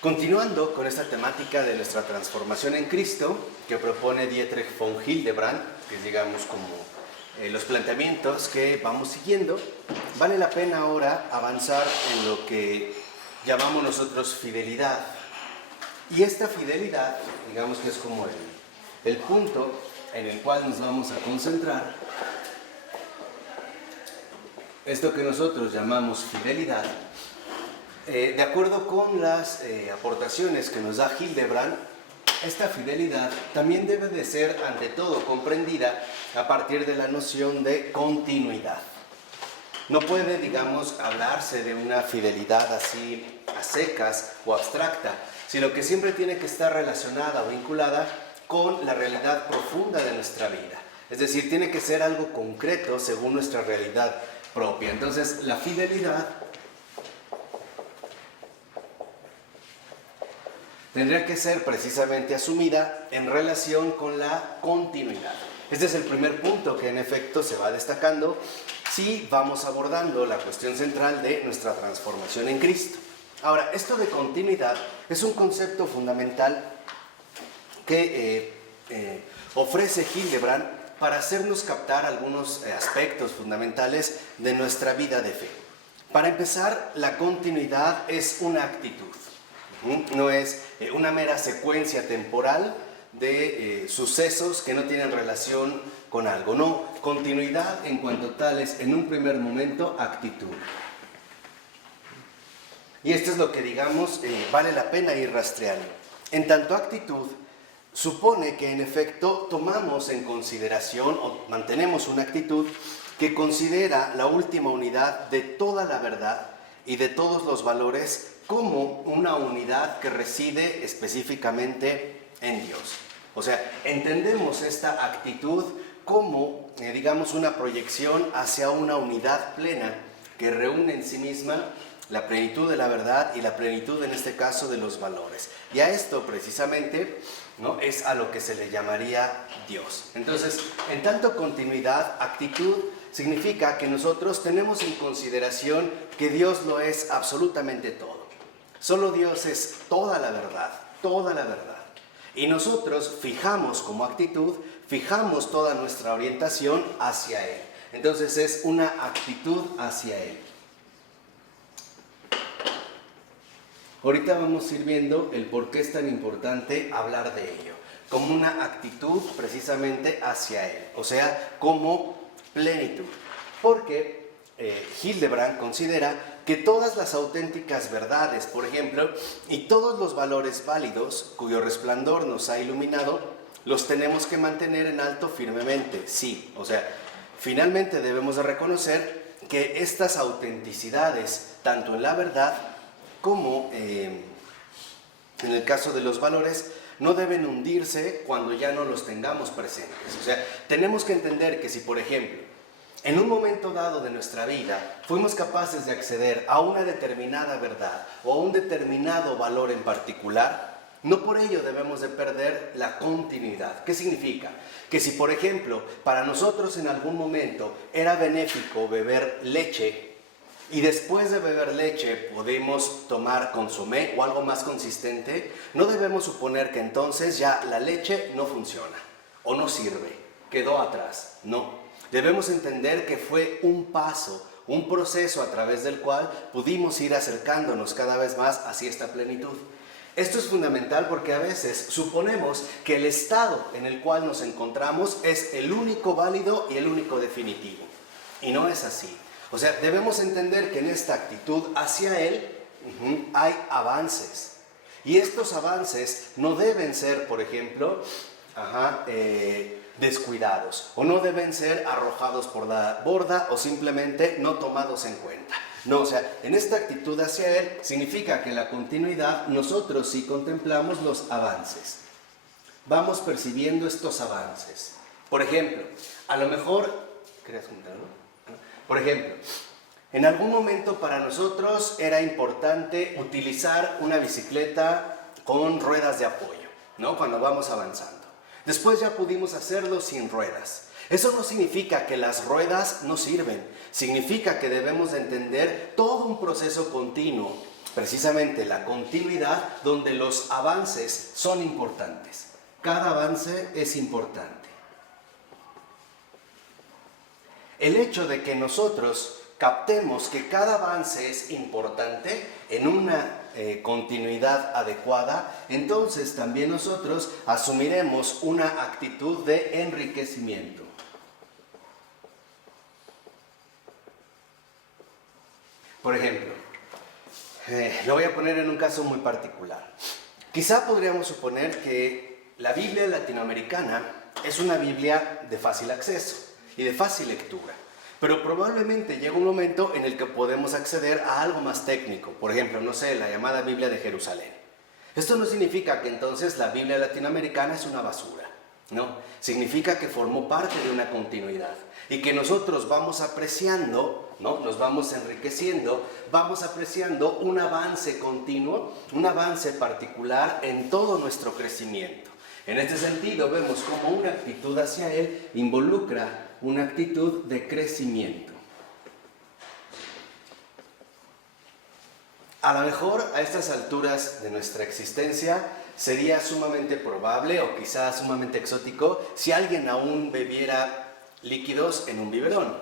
Continuando con esta temática de nuestra transformación en Cristo, que propone Dietrich von Hildebrand, que es, digamos, como los planteamientos que vamos siguiendo, vale la pena ahora avanzar en lo que llamamos nosotros fidelidad. Y esta fidelidad, digamos que es como el punto en el cual nos vamos a concentrar. Esto que nosotros llamamos fidelidad, de acuerdo con las aportaciones que nos da Hildebrand, esta fidelidad también debe de ser, ante todo, comprendida a partir de la noción de continuidad. No puede, digamos, hablarse de una fidelidad así a secas o abstracta, sino que siempre tiene que estar relacionada o vinculada con la realidad profunda de nuestra vida. Es decir, tiene que ser algo concreto según nuestra realidad propia. Entonces, la fidelidad tendría que ser precisamente asumida en relación con la continuidad. Este es el primer punto que en efecto se va destacando si vamos abordando la cuestión central de nuestra transformación en Cristo. Ahora, esto de continuidad es un concepto fundamental que ofrece Hildebrand para hacernos captar algunos aspectos fundamentales de nuestra vida de fe. Para empezar, la continuidad es una actitud. No es una mera secuencia temporal de sucesos que no tienen relación con algo. No, continuidad en cuanto tal es, en un primer momento, actitud. Y esto es lo que, digamos, vale la pena ir rastreando. En tanto, actitud supone que, en efecto, tomamos en consideración o mantenemos una actitud que considera la última unidad de toda la verdad y de todos los valores como una unidad que reside específicamente en Dios. O sea, entendemos esta actitud como, digamos, una proyección hacia una unidad plena que reúne en sí misma la plenitud de la verdad y la plenitud, en este caso, de los valores. Y a esto, precisamente, ¿no?, es a lo que se le llamaría Dios. Entonces, en tanto continuidad, actitud significa que nosotros tenemos en consideración que Dios lo es absolutamente todo. Solo Dios es toda la verdad, toda la verdad. Y nosotros fijamos como actitud, fijamos toda nuestra orientación hacia Él. Entonces es una actitud hacia Él. Ahorita vamos a ir viendo el por qué es tan importante hablar de ello, como una actitud precisamente hacia Él, o sea, como plenitud. Porque Hildebrand considera que todas las auténticas verdades, por ejemplo, y todos los valores válidos cuyo resplandor nos ha iluminado, los tenemos que mantener en alto firmemente, sí. O sea, finalmente debemos de reconocer que estas autenticidades, tanto en la verdad como en el caso de los valores, no deben hundirse cuando ya no los tengamos presentes. O sea, tenemos que entender que si, por ejemplo, en un momento dado de nuestra vida fuimos capaces de acceder a una determinada verdad o a un determinado valor en particular, no por ello debemos de perder la continuidad. ¿Qué significa? Que si, por ejemplo, para nosotros en algún momento era benéfico beber leche y después de beber leche podemos tomar consomé o algo más consistente, no debemos suponer que entonces ya la leche no funciona o no sirve, quedó atrás. No. Debemos entender que fue un paso, un proceso a través del cual pudimos ir acercándonos cada vez más hacia esta plenitud. Esto es fundamental porque a veces suponemos que el estado en el cual nos encontramos es el único válido y el único definitivo. Y no es así. O sea, debemos entender que en esta actitud hacia Él hay avances. Y estos avances no deben ser, por ejemplo, descuidados, o no deben ser arrojados por la borda o simplemente no tomados en cuenta. No, o sea, en esta actitud hacia Él significa que en la continuidad nosotros sí contemplamos los avances. Vamos percibiendo estos avances. Por ejemplo, a lo mejor, ¿querías comentarlo? Por ejemplo, en algún momento para nosotros era importante utilizar una bicicleta con ruedas de apoyo, ¿no?, cuando vamos avanzando. Después ya pudimos hacerlo sin ruedas. Eso no significa que las ruedas no sirven. Significa que debemos de entender todo un proceso continuo precisamente la continuidad donde los avances son importantes. Cada avance es importante. El hecho de que nosotros captemos que cada avance es importante en una continuidad adecuada, entonces también nosotros asumiremos una actitud de enriquecimiento. Por ejemplo, lo voy a poner en un caso muy particular. Quizá podríamos suponer que la Biblia latinoamericana es una Biblia de fácil acceso y de fácil lectura. Pero probablemente llega un momento en el que podemos acceder a algo más técnico. Por ejemplo, no sé, la llamada Biblia de Jerusalén. Esto no significa que entonces la Biblia latinoamericana es una basura. No, significa que formó parte de una continuidad. Y que nosotros vamos apreciando, ¿no? Nos vamos enriqueciendo, vamos apreciando un avance continuo, un avance particular en todo nuestro crecimiento. En este sentido, vemos cómo una actitud hacia Él involucra una actitud de crecimiento. A lo mejor a estas alturas de nuestra existencia sería sumamente probable o quizás sumamente exótico si alguien aún bebiera líquidos en un biberón.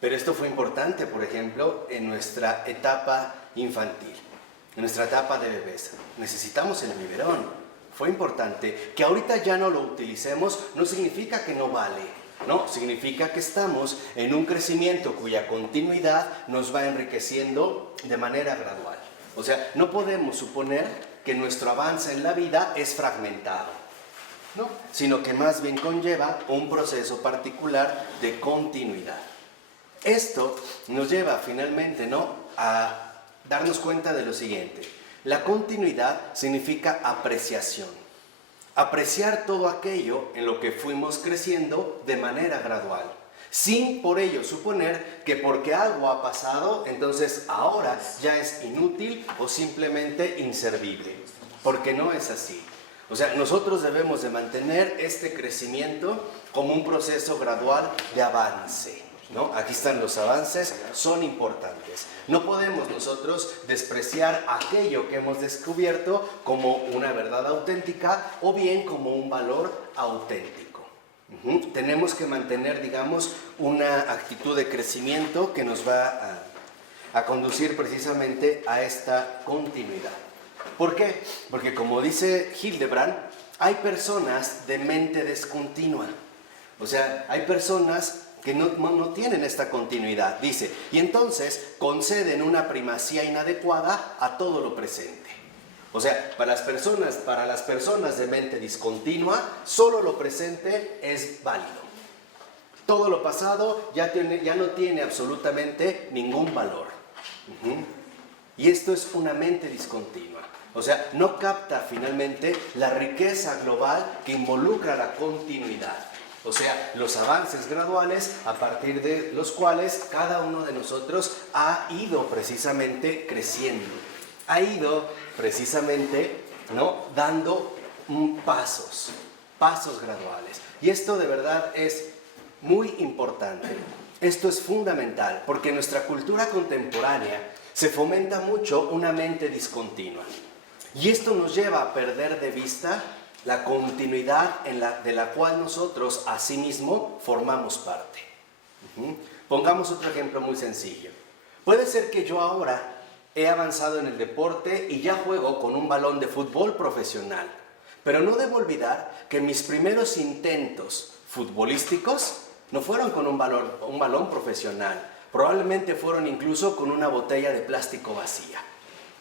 Pero esto fue importante, por ejemplo, en nuestra etapa infantil, en nuestra etapa de bebés. Necesitamos el biberón. Fue importante. Que ahorita ya no lo utilicemos no significa que no vale. No, significa que estamos en un crecimiento cuya continuidad nos va enriqueciendo de manera gradual. O sea, no podemos suponer que nuestro avance en la vida es fragmentado, ¿no? Sino que más bien conlleva un proceso particular de continuidad. Esto nos lleva finalmente, ¿no?, a darnos cuenta de lo siguiente. La continuidad significa apreciación. Apreciar todo aquello en lo que fuimos creciendo de manera gradual, sin por ello suponer que porque algo ha pasado, entonces ahora ya es inútil o simplemente inservible, porque no es así. O sea, nosotros debemos de mantener este crecimiento como un proceso gradual de avance, ¿no? Aquí están los avances, son importantes. No podemos nosotros despreciar aquello que hemos descubierto como una verdad auténtica o bien como un valor auténtico. Tenemos que mantener, digamos, una actitud de crecimiento que nos va a conducir precisamente a esta continuidad. ¿Por qué? Porque como dice Hildebrand, hay personas de mente discontinua. O sea, hay personas que no tienen esta continuidad, dice, y entonces conceden una primacía inadecuada a todo lo presente. O sea, para las personas de mente discontinua, solo lo presente es válido. Todo lo pasado ya no tiene absolutamente ningún valor. Y esto es una mente discontinua. O sea, no capta finalmente la riqueza global que involucra la continuidad. O sea, los avances graduales a partir de los cuales cada uno de nosotros ha ido precisamente creciendo. Ha ido precisamente, ¿no?, dando pasos graduales. Y esto de verdad es muy importante. Esto es fundamental porque en nuestra cultura contemporánea se fomenta mucho una mente discontinua. Y esto nos lleva a perder de vista la continuidad de la cual nosotros asimismo formamos parte. Pongamos otro ejemplo muy sencillo. Puede ser que yo ahora he avanzado en el deporte y ya juego con un balón de fútbol profesional, pero no debo olvidar que mis primeros intentos futbolísticos no fueron con un balón profesional, probablemente fueron incluso con una botella de plástico vacía.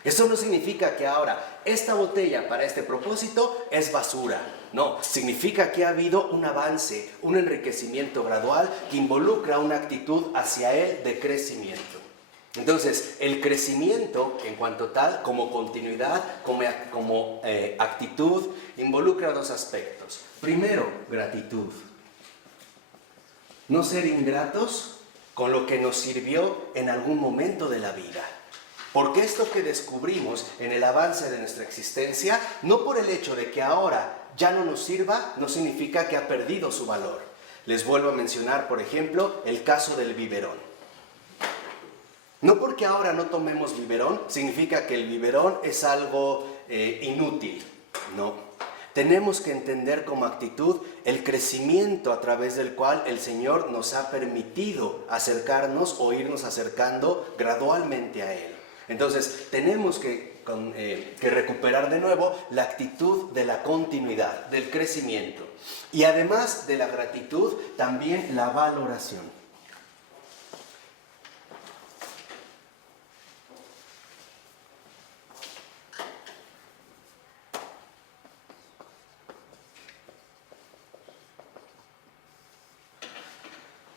Eso no significa que ahora esta botella para este propósito es basura. No, significa que ha habido un avance, un enriquecimiento gradual que involucra una actitud hacia él de crecimiento. Entonces, el crecimiento en cuanto tal, como continuidad, como actitud, involucra dos aspectos. Primero, gratitud. No ser ingratos con lo que nos sirvió en algún momento de la vida. Porque esto que descubrimos en el avance de nuestra existencia, no por el hecho de que ahora ya no nos sirva, no significa que ha perdido su valor. Les vuelvo a mencionar, por ejemplo, el caso del biberón. No porque ahora no tomemos biberón, significa que el biberón es algo inútil. No. Tenemos que entender como actitud el crecimiento a través del cual el Señor nos ha permitido acercarnos o irnos acercando gradualmente a Él. Entonces, tenemos que recuperar de nuevo la actitud de la continuidad, del crecimiento. Y además de la gratitud, también la valoración.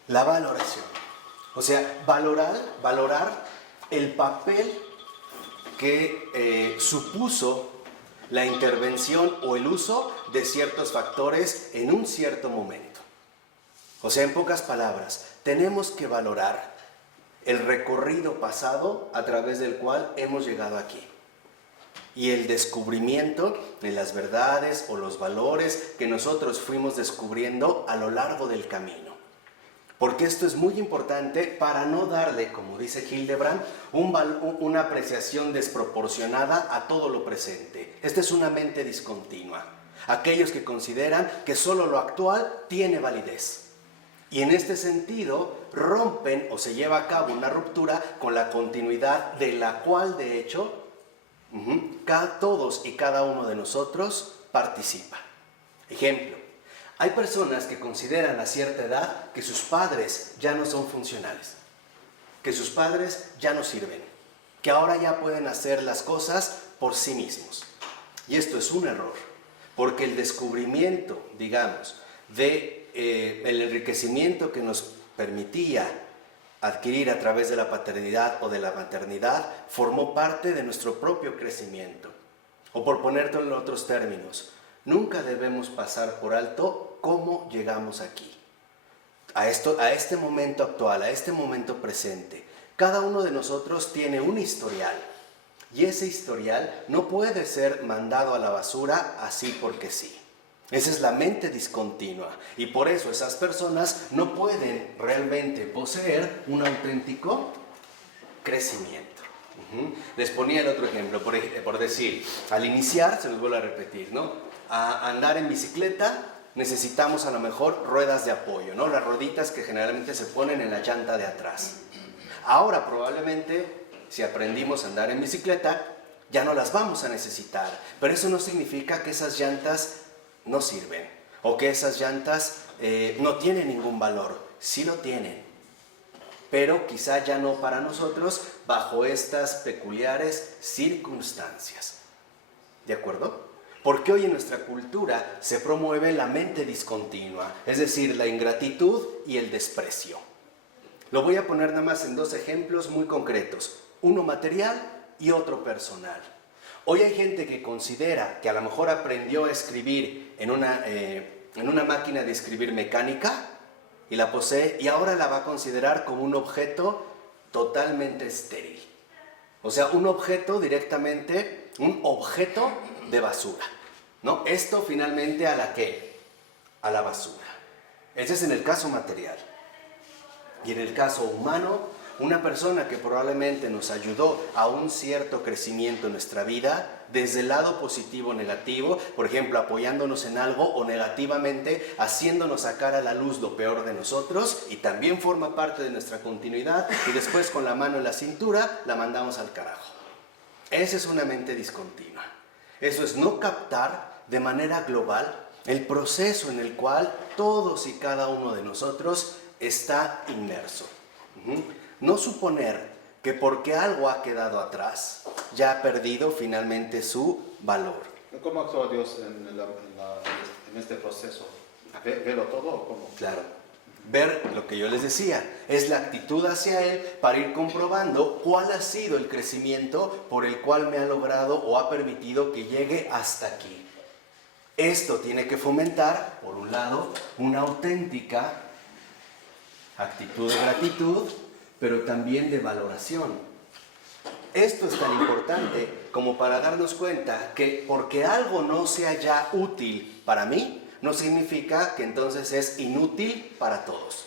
La valoración. O sea, valorar el papel que supuso la intervención o el uso de ciertos factores en un cierto momento. O sea, en pocas palabras, tenemos que valorar el recorrido pasado a través del cual hemos llegado aquí. Y el descubrimiento de las verdades o los valores que nosotros fuimos descubriendo a lo largo del camino. Porque esto es muy importante para no darle, como dice Hildebrand, una apreciación desproporcionada a todo lo presente. Esta es una mente discontinua. Aquellos que consideran que solo lo actual tiene validez. Y en este sentido rompen o se lleva a cabo una ruptura con la continuidad de la cual, de hecho, todos y cada uno de nosotros participa. Ejemplo. Hay personas que consideran a cierta edad que sus padres ya no son funcionales, que sus padres ya no sirven, que ahora ya pueden hacer las cosas por sí mismos. Y esto es un error, porque el descubrimiento, digamos, el enriquecimiento que nos permitía adquirir a través de la paternidad o de la maternidad formó parte de nuestro propio crecimiento. O por ponértelo en otros términos, nunca debemos pasar por alto cómo llegamos aquí, a este momento actual, a este momento presente. Cada uno de nosotros tiene un historial y ese historial no puede ser mandado a la basura así porque sí. Esa es la mente discontinua y por eso esas personas no pueden realmente poseer un auténtico crecimiento. Les ponía el otro ejemplo, por decir, al iniciar, se los vuelvo a repetir, ¿no? A andar en bicicleta necesitamos a lo mejor ruedas de apoyo, ¿no? Las rueditas que generalmente se ponen en la llanta de atrás. Ahora probablemente, si aprendimos a andar en bicicleta, ya no las vamos a necesitar, pero eso no significa que esas llantas no sirven o que esas llantas no tienen ningún valor. Sí lo tienen, pero quizá ya no para nosotros bajo estas peculiares circunstancias. ¿De acuerdo? Porque hoy en nuestra cultura se promueve la mente discontinua, es decir, la ingratitud y el desprecio. Lo voy a poner nada más en dos ejemplos muy concretos, uno material y otro personal. Hoy hay gente que considera que a lo mejor aprendió a escribir en una máquina de escribir mecánica y la posee y ahora la va a considerar como un objeto totalmente estéril. O sea, un objeto directamente, un objeto de basura, ¿no? Esto finalmente ¿a la qué? A la basura. Ese es en el caso material. Y en el caso humano, una persona que probablemente nos ayudó a un cierto crecimiento en nuestra vida, desde el lado positivo o negativo, por ejemplo, apoyándonos en algo o negativamente, haciéndonos sacar a la luz lo peor de nosotros y también forma parte de nuestra continuidad y después con la mano en la cintura la mandamos al carajo. Esa es una mente discontinua. Eso es no captar de manera global el proceso en el cual todos y cada uno de nosotros está inmerso. No suponer que porque algo ha quedado atrás, ya ha perdido finalmente su valor. ¿Cómo actúa Dios en este proceso? ¿Verlo todo o cómo? Claro. Ver lo que yo les decía, es la actitud hacia Él para ir comprobando cuál ha sido el crecimiento por el cual me ha logrado o ha permitido que llegue hasta aquí. Esto tiene que fomentar, por un lado, una auténtica actitud de gratitud, pero también de valoración. Esto es tan importante como para darnos cuenta que porque algo no sea ya útil para mí, no significa que entonces es inútil para todos.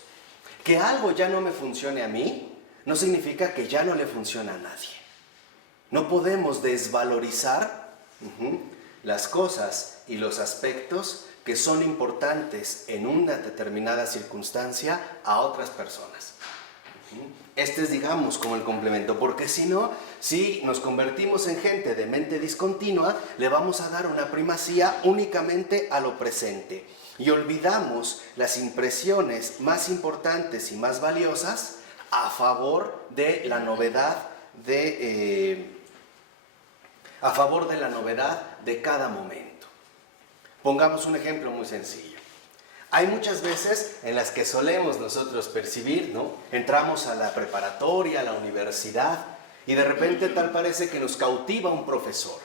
Que algo ya no me funcione a mí, no significa que ya no le funciona a nadie. No podemos desvalorizar las cosas y los aspectos que son importantes en una determinada circunstancia a otras personas. Este es, digamos, como el complemento, porque si no, si nos convertimos en gente de mente discontinua, le vamos a dar una primacía únicamente a lo presente y olvidamos las impresiones más importantes y más valiosas a favor de la novedad de cada momento. Pongamos un ejemplo muy sencillo. Hay muchas veces en las que solemos nosotros percibir, ¿no? Entramos a la preparatoria, a la universidad, y de repente tal parece que nos cautiva un profesor.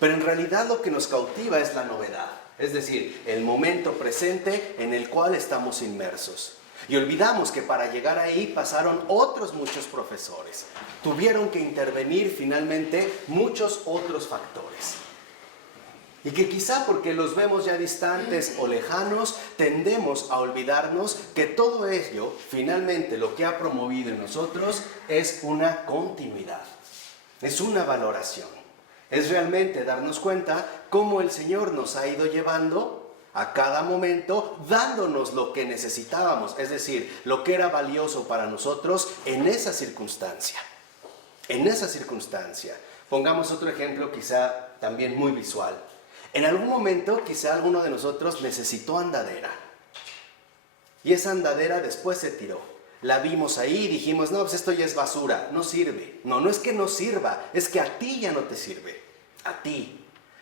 Pero en realidad lo que nos cautiva es la novedad, es decir, el momento presente en el cual estamos inmersos. Y olvidamos que para llegar ahí pasaron otros muchos profesores. Tuvieron que intervenir finalmente muchos otros factores. Y que quizá porque los vemos ya distantes o lejanos, tendemos a olvidarnos que todo ello, finalmente, lo que ha promovido en nosotros es una continuidad, es una valoración. Es realmente darnos cuenta cómo el Señor nos ha ido llevando a cada momento, dándonos lo que necesitábamos, es decir, lo que era valioso para nosotros en esa circunstancia. En esa circunstancia. Pongamos otro ejemplo quizá también muy visual. En algún momento, quizá alguno de nosotros necesitó andadera. Y esa andadera después se tiró. La vimos ahí y dijimos, no, pues esto ya es basura, no sirve. No, no es que no sirva, es que a ti ya no te sirve. A ti.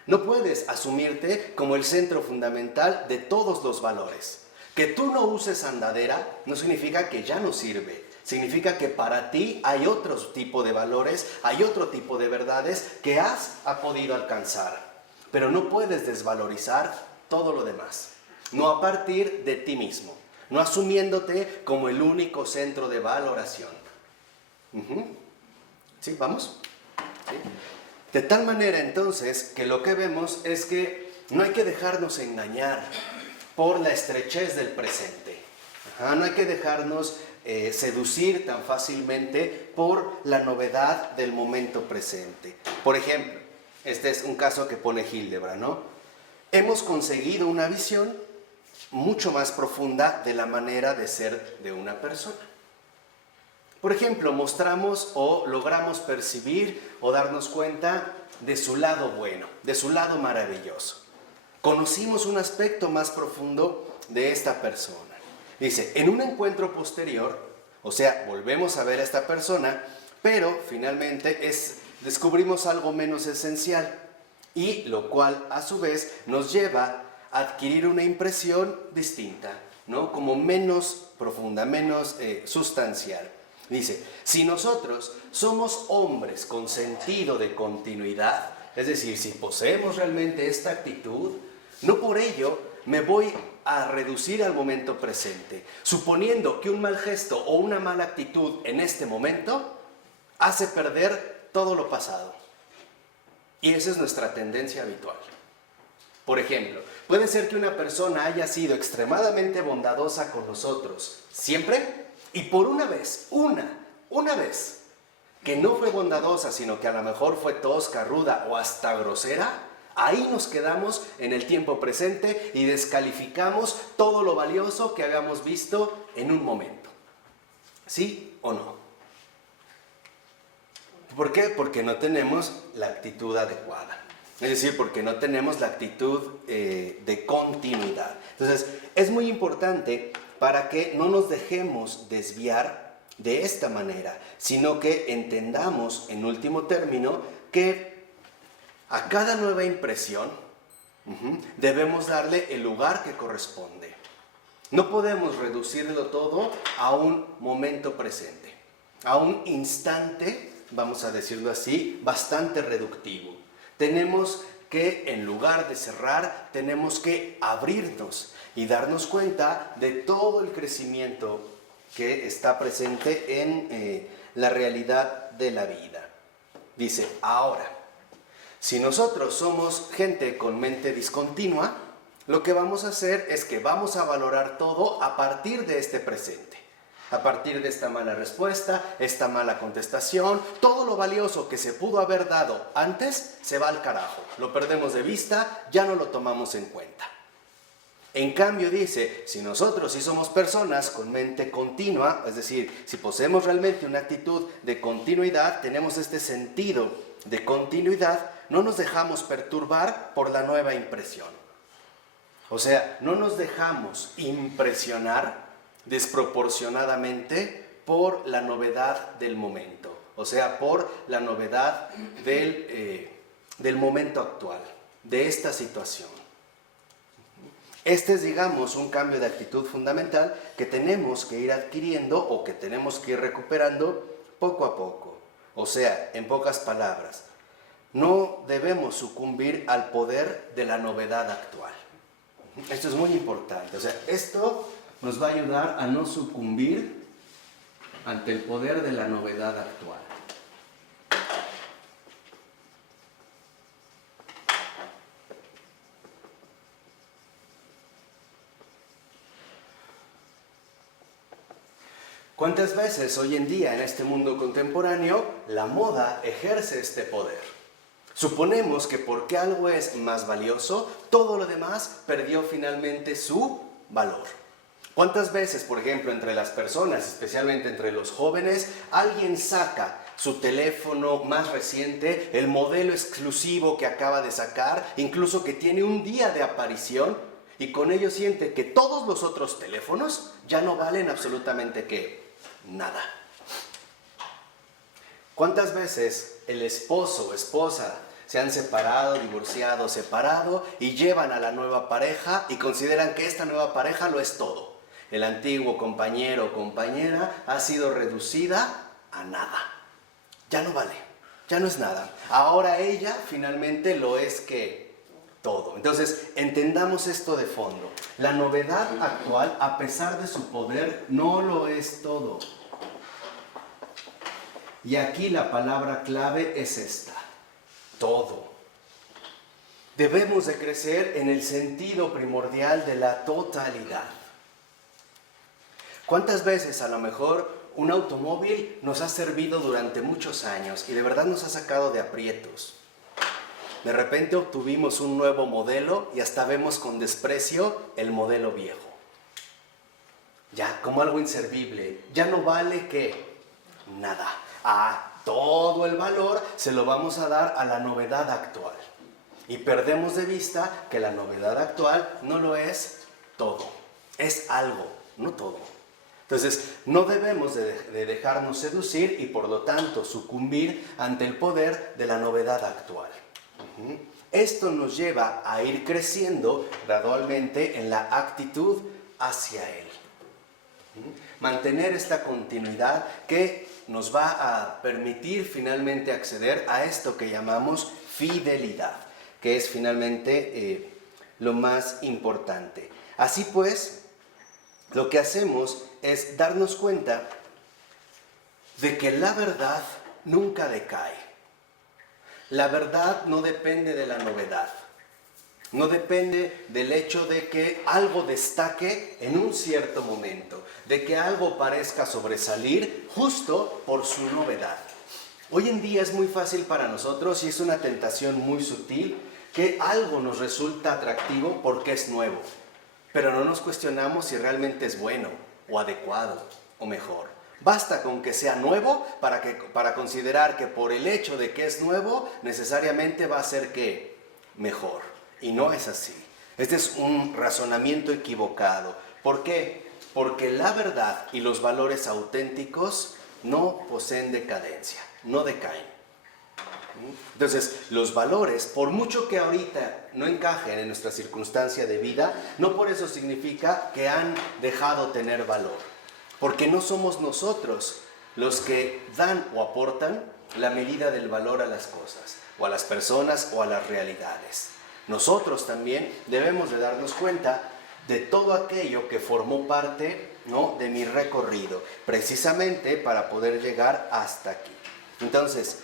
No puedes asumirte como el centro fundamental de todos los valores. Que tú no uses andadera no significa que ya no sirve. Significa que para ti hay otro tipo de valores, hay otro tipo de verdades que has podido alcanzar. Pero no puedes desvalorizar todo lo demás, no a partir de ti mismo, no asumiéndote como el único centro de valoración. ¿Sí? ¿Vamos? ¿Sí? De tal manera entonces que lo que vemos es que no hay que dejarnos engañar por la estrechez del presente. No hay que dejarnos seducir tan fácilmente por la novedad del momento presente. Por ejemplo, este es un caso que pone Hildebrand, ¿no? Hemos conseguido una visión mucho más profunda de la manera de ser de una persona. Por ejemplo, mostramos o logramos percibir o darnos cuenta de su lado bueno, de su lado maravilloso. Conocimos un aspecto más profundo de esta persona. Dice, en un encuentro posterior, o sea, volvemos a ver a esta persona, pero finalmente descubrimos algo menos esencial, y lo cual a su vez nos lleva a adquirir una impresión distinta, ¿no? Como menos profunda, menos sustancial. Dice, si nosotros somos hombres con sentido de continuidad, es decir, si poseemos realmente esta actitud, no por ello me voy a reducir al momento presente, suponiendo que un mal gesto o una mala actitud en este momento hace perder todo lo pasado. Y esa es nuestra tendencia habitual. Por ejemplo, puede ser que una persona haya sido extremadamente bondadosa con nosotros, siempre, y por una vez, que no fue bondadosa, sino que a lo mejor fue tosca, ruda o hasta grosera, ahí nos quedamos en el tiempo presente y descalificamos todo lo valioso que habíamos visto en un momento. ¿Sí o no? ¿Por qué? Porque no tenemos la actitud adecuada. Es decir, porque no tenemos la actitud de continuidad. Entonces, es muy importante para que no nos dejemos desviar de esta manera, sino que entendamos, en último término, que a cada nueva impresión debemos darle el lugar que corresponde. No podemos reducirlo todo a un momento presente, a un instante, vamos a decirlo así, bastante reductivo. Tenemos que, en lugar de cerrar, tenemos que abrirnos y darnos cuenta de todo el crecimiento que está presente en la realidad de la vida. Dice, ahora, si nosotros somos gente con mente discontinua, lo que vamos a hacer es que vamos a valorar todo a partir de este presente. A partir de esta mala respuesta, esta mala contestación, todo lo valioso que se pudo haber dado antes se va al carajo. Lo perdemos de vista, ya no lo tomamos en cuenta. En cambio dice, si nosotros sí somos personas con mente continua, es decir, si poseemos realmente una actitud de continuidad, tenemos este sentido de continuidad, no nos dejamos perturbar por la nueva impresión. O sea, no nos dejamos impresionar desproporcionadamente por la novedad del momento, o sea, por la novedad del momento actual, de esta situación. Este es, digamos, un cambio de actitud fundamental que tenemos que ir adquiriendo o que tenemos que ir recuperando poco a poco. O sea, en pocas palabras, no debemos sucumbir al poder de la novedad actual. Esto es muy importante. O sea, esto nos va a ayudar a no sucumbir ante el poder de la novedad actual. ¿Cuántas veces hoy en día en este mundo contemporáneo la moda ejerce este poder? Suponemos que porque algo es más valioso, todo lo demás perdió finalmente su valor. ¿Cuántas veces, por ejemplo, entre las personas, especialmente entre los jóvenes, alguien saca su teléfono más reciente, el modelo exclusivo que acaba de sacar, incluso que tiene un día de aparición, y con ello siente que todos los otros teléfonos ya no valen absolutamente ¿qué? Nada. ¿Cuántas veces el esposo o esposa se han separado, divorciado, separado y llevan a la nueva pareja y consideran que esta nueva pareja lo es todo? El antiguo compañero o compañera ha sido reducida a nada. Ya no vale, ya no es nada. Ahora ella finalmente lo es que todo. Entonces, entendamos esto de fondo. La novedad actual, a pesar de su poder, no lo es todo. Y aquí la palabra clave es esta: todo. Debemos de crecer en el sentido primordial de la totalidad. ¿Cuántas veces a lo mejor un automóvil nos ha servido durante muchos años y de verdad nos ha sacado de aprietos? De repente obtuvimos un nuevo modelo y hasta vemos con desprecio el modelo viejo. Ya, como algo inservible. Ya no vale ¿qué? Nada. Todo el valor se lo vamos a dar a la novedad actual. Y perdemos de vista que la novedad actual no lo es todo. Es algo, no todo. Entonces, no debemos de dejarnos seducir y por lo tanto sucumbir ante el poder de la novedad actual. Esto nos lleva a ir creciendo gradualmente en la actitud hacia Él. Mantener esta continuidad que nos va a permitir finalmente acceder a esto que llamamos fidelidad, que es finalmente lo más importante. Así pues, lo que hacemos es darnos cuenta de que la verdad nunca decae. La verdad no depende de la novedad. No depende del hecho de que algo destaque en un cierto momento, de que algo parezca sobresalir justo por su novedad. Hoy en día es muy fácil para nosotros y es una tentación muy sutil que algo nos resulta atractivo porque es nuevo, pero no nos cuestionamos si realmente es bueno o adecuado o mejor. Basta con que sea nuevo para considerar que por el hecho de que es nuevo necesariamente va a ser ¿qué? Mejor. Y no es así. Este es un razonamiento equivocado. ¿Por qué? Porque la verdad y los valores auténticos no poseen decadencia, no decaen. Entonces, los valores, por mucho que ahorita no encajen en nuestra circunstancia de vida, no por eso significa que han dejado tener valor. Porque no somos nosotros los que dan o aportan la medida del valor a las cosas, o a las personas, o a las realidades. Nosotros también debemos de darnos cuenta de todo aquello que formó parte, ¿no?, de mi recorrido, precisamente para poder llegar hasta aquí. Entonces,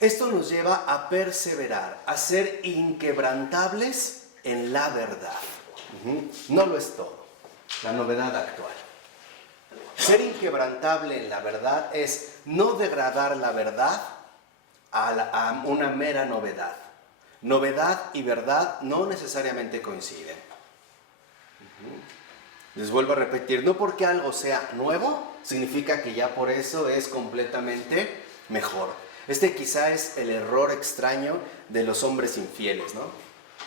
esto nos lleva a perseverar, a ser inquebrantables en la verdad. No lo es todo, la novedad actual. Ser inquebrantable en la verdad es no degradar la verdad a una mera novedad. Novedad y verdad no necesariamente coinciden. Les vuelvo a repetir, no porque algo sea nuevo, significa que ya por eso es completamente mejor. Este quizá es el error extraño de los hombres infieles, ¿no?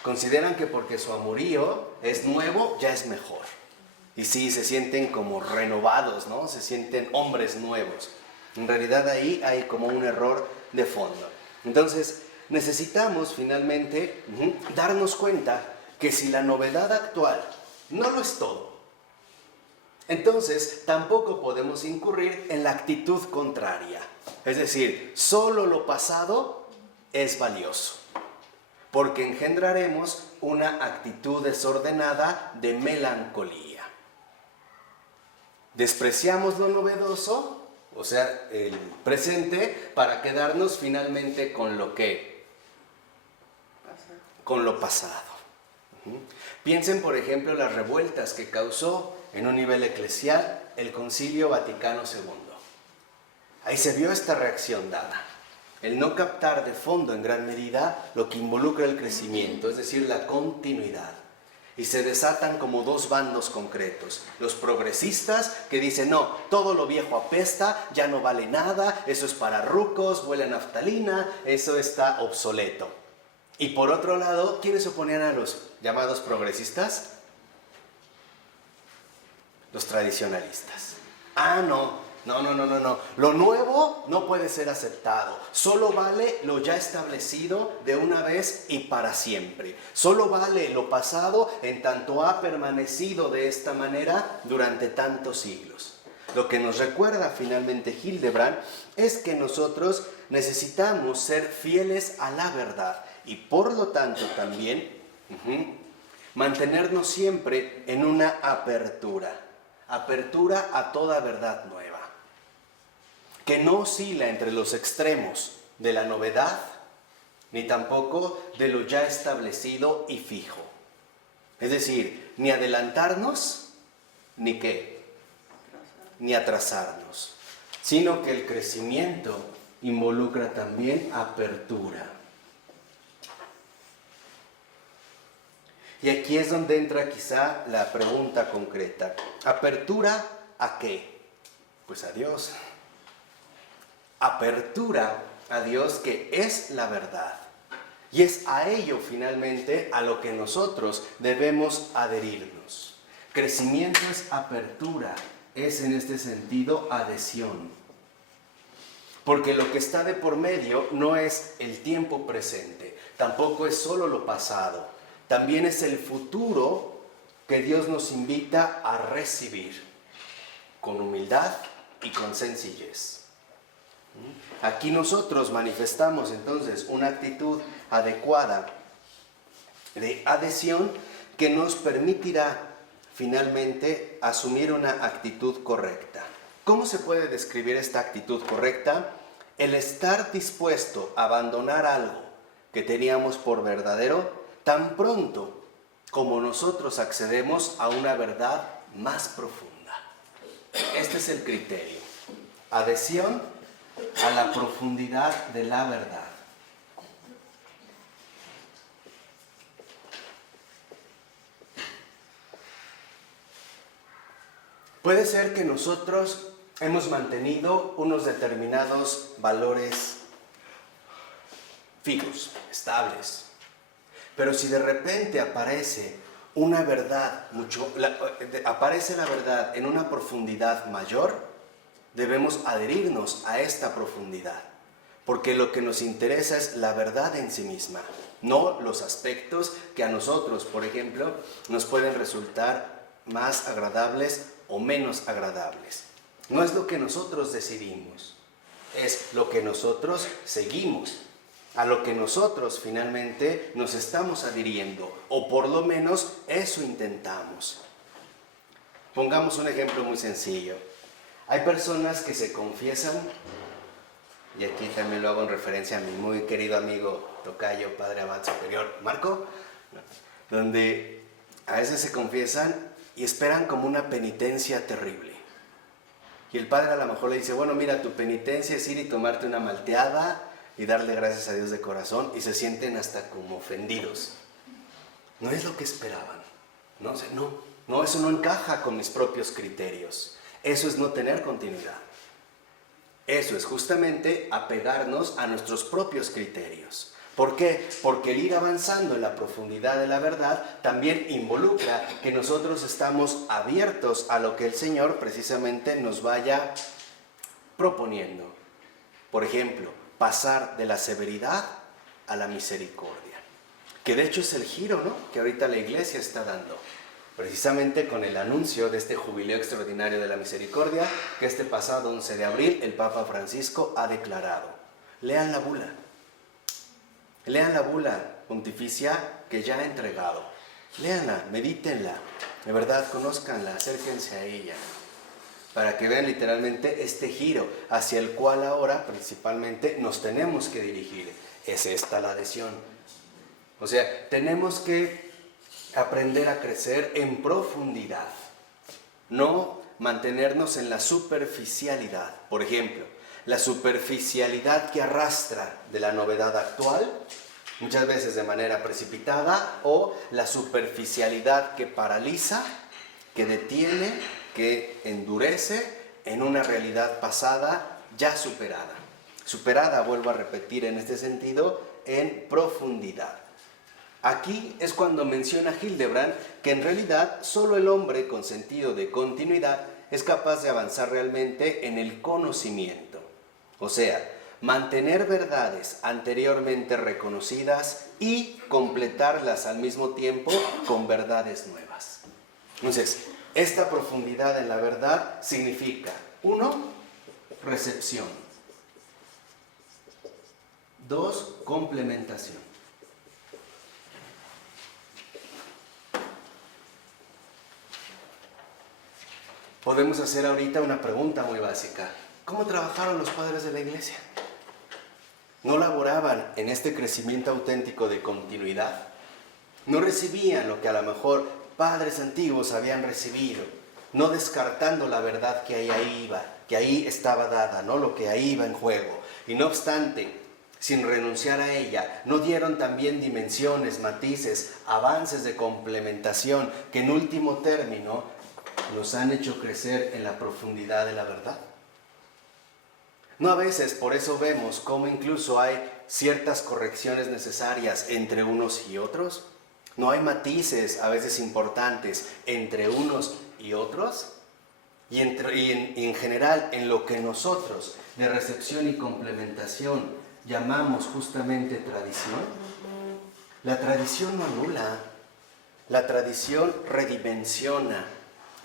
Consideran que porque su amorío es nuevo, ya es mejor. Y sí, se sienten como renovados, ¿no? Se sienten hombres nuevos. En realidad ahí hay como un error de fondo. Entonces, necesitamos finalmente darnos cuenta que si la novedad actual no lo es todo, entonces tampoco podemos incurrir en la actitud contraria. Es decir, solo lo pasado es valioso, porque engendraremos una actitud desordenada de melancolía. Despreciamos lo novedoso, o sea, el presente, para quedarnos finalmente con lo que, con lo pasado. Piensen, por ejemplo, las revueltas que causó en un nivel eclesial el Concilio Vaticano II. Ahí se vio esta reacción dada. El no captar de fondo en gran medida lo que involucra el crecimiento, es decir, la continuidad. Y se desatan como dos bandos concretos. Los progresistas que dicen, no, todo lo viejo apesta, ya no vale nada, eso es para rucos, huele a naftalina, eso está obsoleto. Y por otro lado, ¿quiénes se oponían a los llamados progresistas? Los tradicionalistas. No. Lo nuevo no puede ser aceptado. Solo vale lo ya establecido de una vez y para siempre. Solo vale lo pasado en tanto ha permanecido de esta manera durante tantos siglos. Lo que nos recuerda finalmente Hildebrand es que nosotros necesitamos ser fieles a la verdad y por lo tanto también mantenernos siempre en una apertura a toda verdad nueva, que no oscila entre los extremos de la novedad, ni tampoco de lo ya establecido y fijo. Es decir, ni adelantarnos, ni qué, ni atrasarnos, sino que el crecimiento involucra también apertura. Y aquí es donde entra quizá la pregunta concreta. ¿Apertura a qué? Pues a Dios. Apertura a Dios, que es la verdad. Y es a ello finalmente a lo que nosotros debemos adherirnos. Crecimiento es apertura, es en este sentido adhesión. Porque lo que está de por medio no es el tiempo presente, tampoco es solo lo pasado, también es el futuro que Dios nos invita a recibir con humildad y con sencillez. Aquí nosotros manifestamos entonces una actitud adecuada de adhesión que nos permitirá finalmente asumir una actitud correcta. ¿Cómo se puede describir esta actitud correcta? El estar dispuesto a abandonar algo que teníamos por verdadero tan pronto como nosotros accedemos a una verdad más profunda. Este es el criterio. Adhesión a la profundidad de la verdad. Puede ser que nosotros hemos mantenido unos determinados valores fijos, estables. Pero si de repente aparece una verdad, aparece la verdad en una profundidad mayor, debemos adherirnos a esta profundidad. Porque lo que nos interesa es la verdad en sí misma, no los aspectos que a nosotros, por ejemplo, nos pueden resultar más agradables o menos agradables. No es lo que nosotros decidimos, es lo que nosotros seguimos, a lo que nosotros finalmente nos estamos adhiriendo, o por lo menos eso intentamos. Pongamos un ejemplo muy sencillo. Hay personas que se confiesan, y aquí también lo hago en referencia a mi muy querido amigo tocayo, padre abad superior Marco, donde a veces se confiesan y esperan como una penitencia terrible. Y el padre a lo mejor le dice, bueno, mira, tu penitencia es ir y tomarte una malteada y darle gracias a Dios de corazón, y se sienten hasta como ofendidos. No es lo que esperaban. No, no, eso no encaja con mis propios criterios. Eso es no tener continuidad. Eso es justamente apegarnos a nuestros propios criterios. ¿Por qué? Porque el ir avanzando en la profundidad de la verdad también involucra que nosotros estamos abiertos a lo que el Señor precisamente nos vaya proponiendo. Por ejemplo, pasar de la severidad a la misericordia. Que de hecho es el giro, ¿no?, que ahorita la Iglesia está dando. Precisamente con el anuncio de este jubileo extraordinario de la misericordia que este pasado 11 de abril el Papa Francisco ha declarado. Lean la bula. Lean la bula pontificia que ya ha entregado. Léanla, medítenla, de verdad, conózcanla, acérquense a ella, para que vean literalmente este giro hacia el cual ahora principalmente nos tenemos que dirigir. Es esta la adhesión. O sea, tenemos que aprender a crecer en profundidad, no mantenernos en la superficialidad. Por ejemplo, la superficialidad que arrastra de la novedad actual, muchas veces de manera precipitada, o la superficialidad que paraliza, que detiene, que endurece en una realidad pasada ya superada. Superada, vuelvo a repetir en este sentido, en profundidad. Aquí es cuando menciona Hildebrand que en realidad solo el hombre con sentido de continuidad es capaz de avanzar realmente en el conocimiento. O sea, mantener verdades anteriormente reconocidas y completarlas al mismo tiempo con verdades nuevas. Entonces, esta profundidad en la verdad significa, 1, recepción. 2, complementación. Podemos hacer ahorita una pregunta muy básica. ¿Cómo trabajaron los padres de la Iglesia? ¿No laboraban en este crecimiento auténtico de continuidad? ¿No recibían lo que a lo mejor padres antiguos habían recibido? No descartando la verdad que ahí iba, que ahí estaba dada, ¿no?, lo que ahí iba en juego. Y no obstante, sin renunciar a ella, ¿no dieron también dimensiones, matices, avances de complementación que en último término nos han hecho crecer en la profundidad de la verdad? No, a veces por eso vemos cómo incluso hay ciertas correcciones necesarias entre unos y otros. No hay matices a veces importantes entre unos y otros. Y en general en lo que nosotros de recepción y complementación llamamos justamente tradición. La tradición no anula, la tradición redimensiona,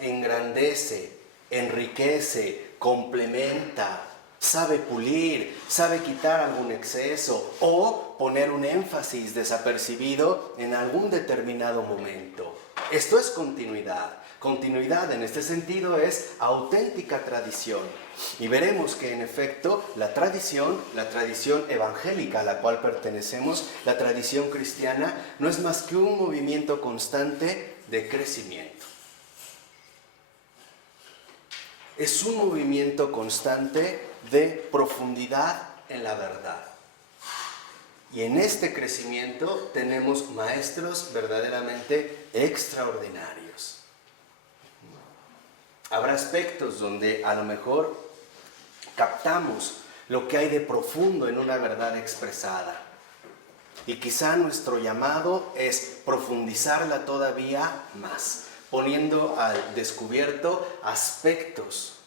engrandece, enriquece, complementa, sabe pulir, sabe quitar algún exceso o poner un énfasis desapercibido en algún determinado momento. Esto es continuidad. Continuidad en este sentido es auténtica tradición. Y veremos que en efecto la tradición evangélica a la cual pertenecemos, la tradición cristiana, no es más que un movimiento constante de crecimiento. Es un movimiento constante de profundidad en la verdad. Y en este crecimiento tenemos maestros verdaderamente extraordinarios. Habrá aspectos donde a lo mejor captamos lo que hay de profundo en una verdad expresada. Y quizá nuestro llamado es profundizarla todavía más, poniendo al descubierto aspectos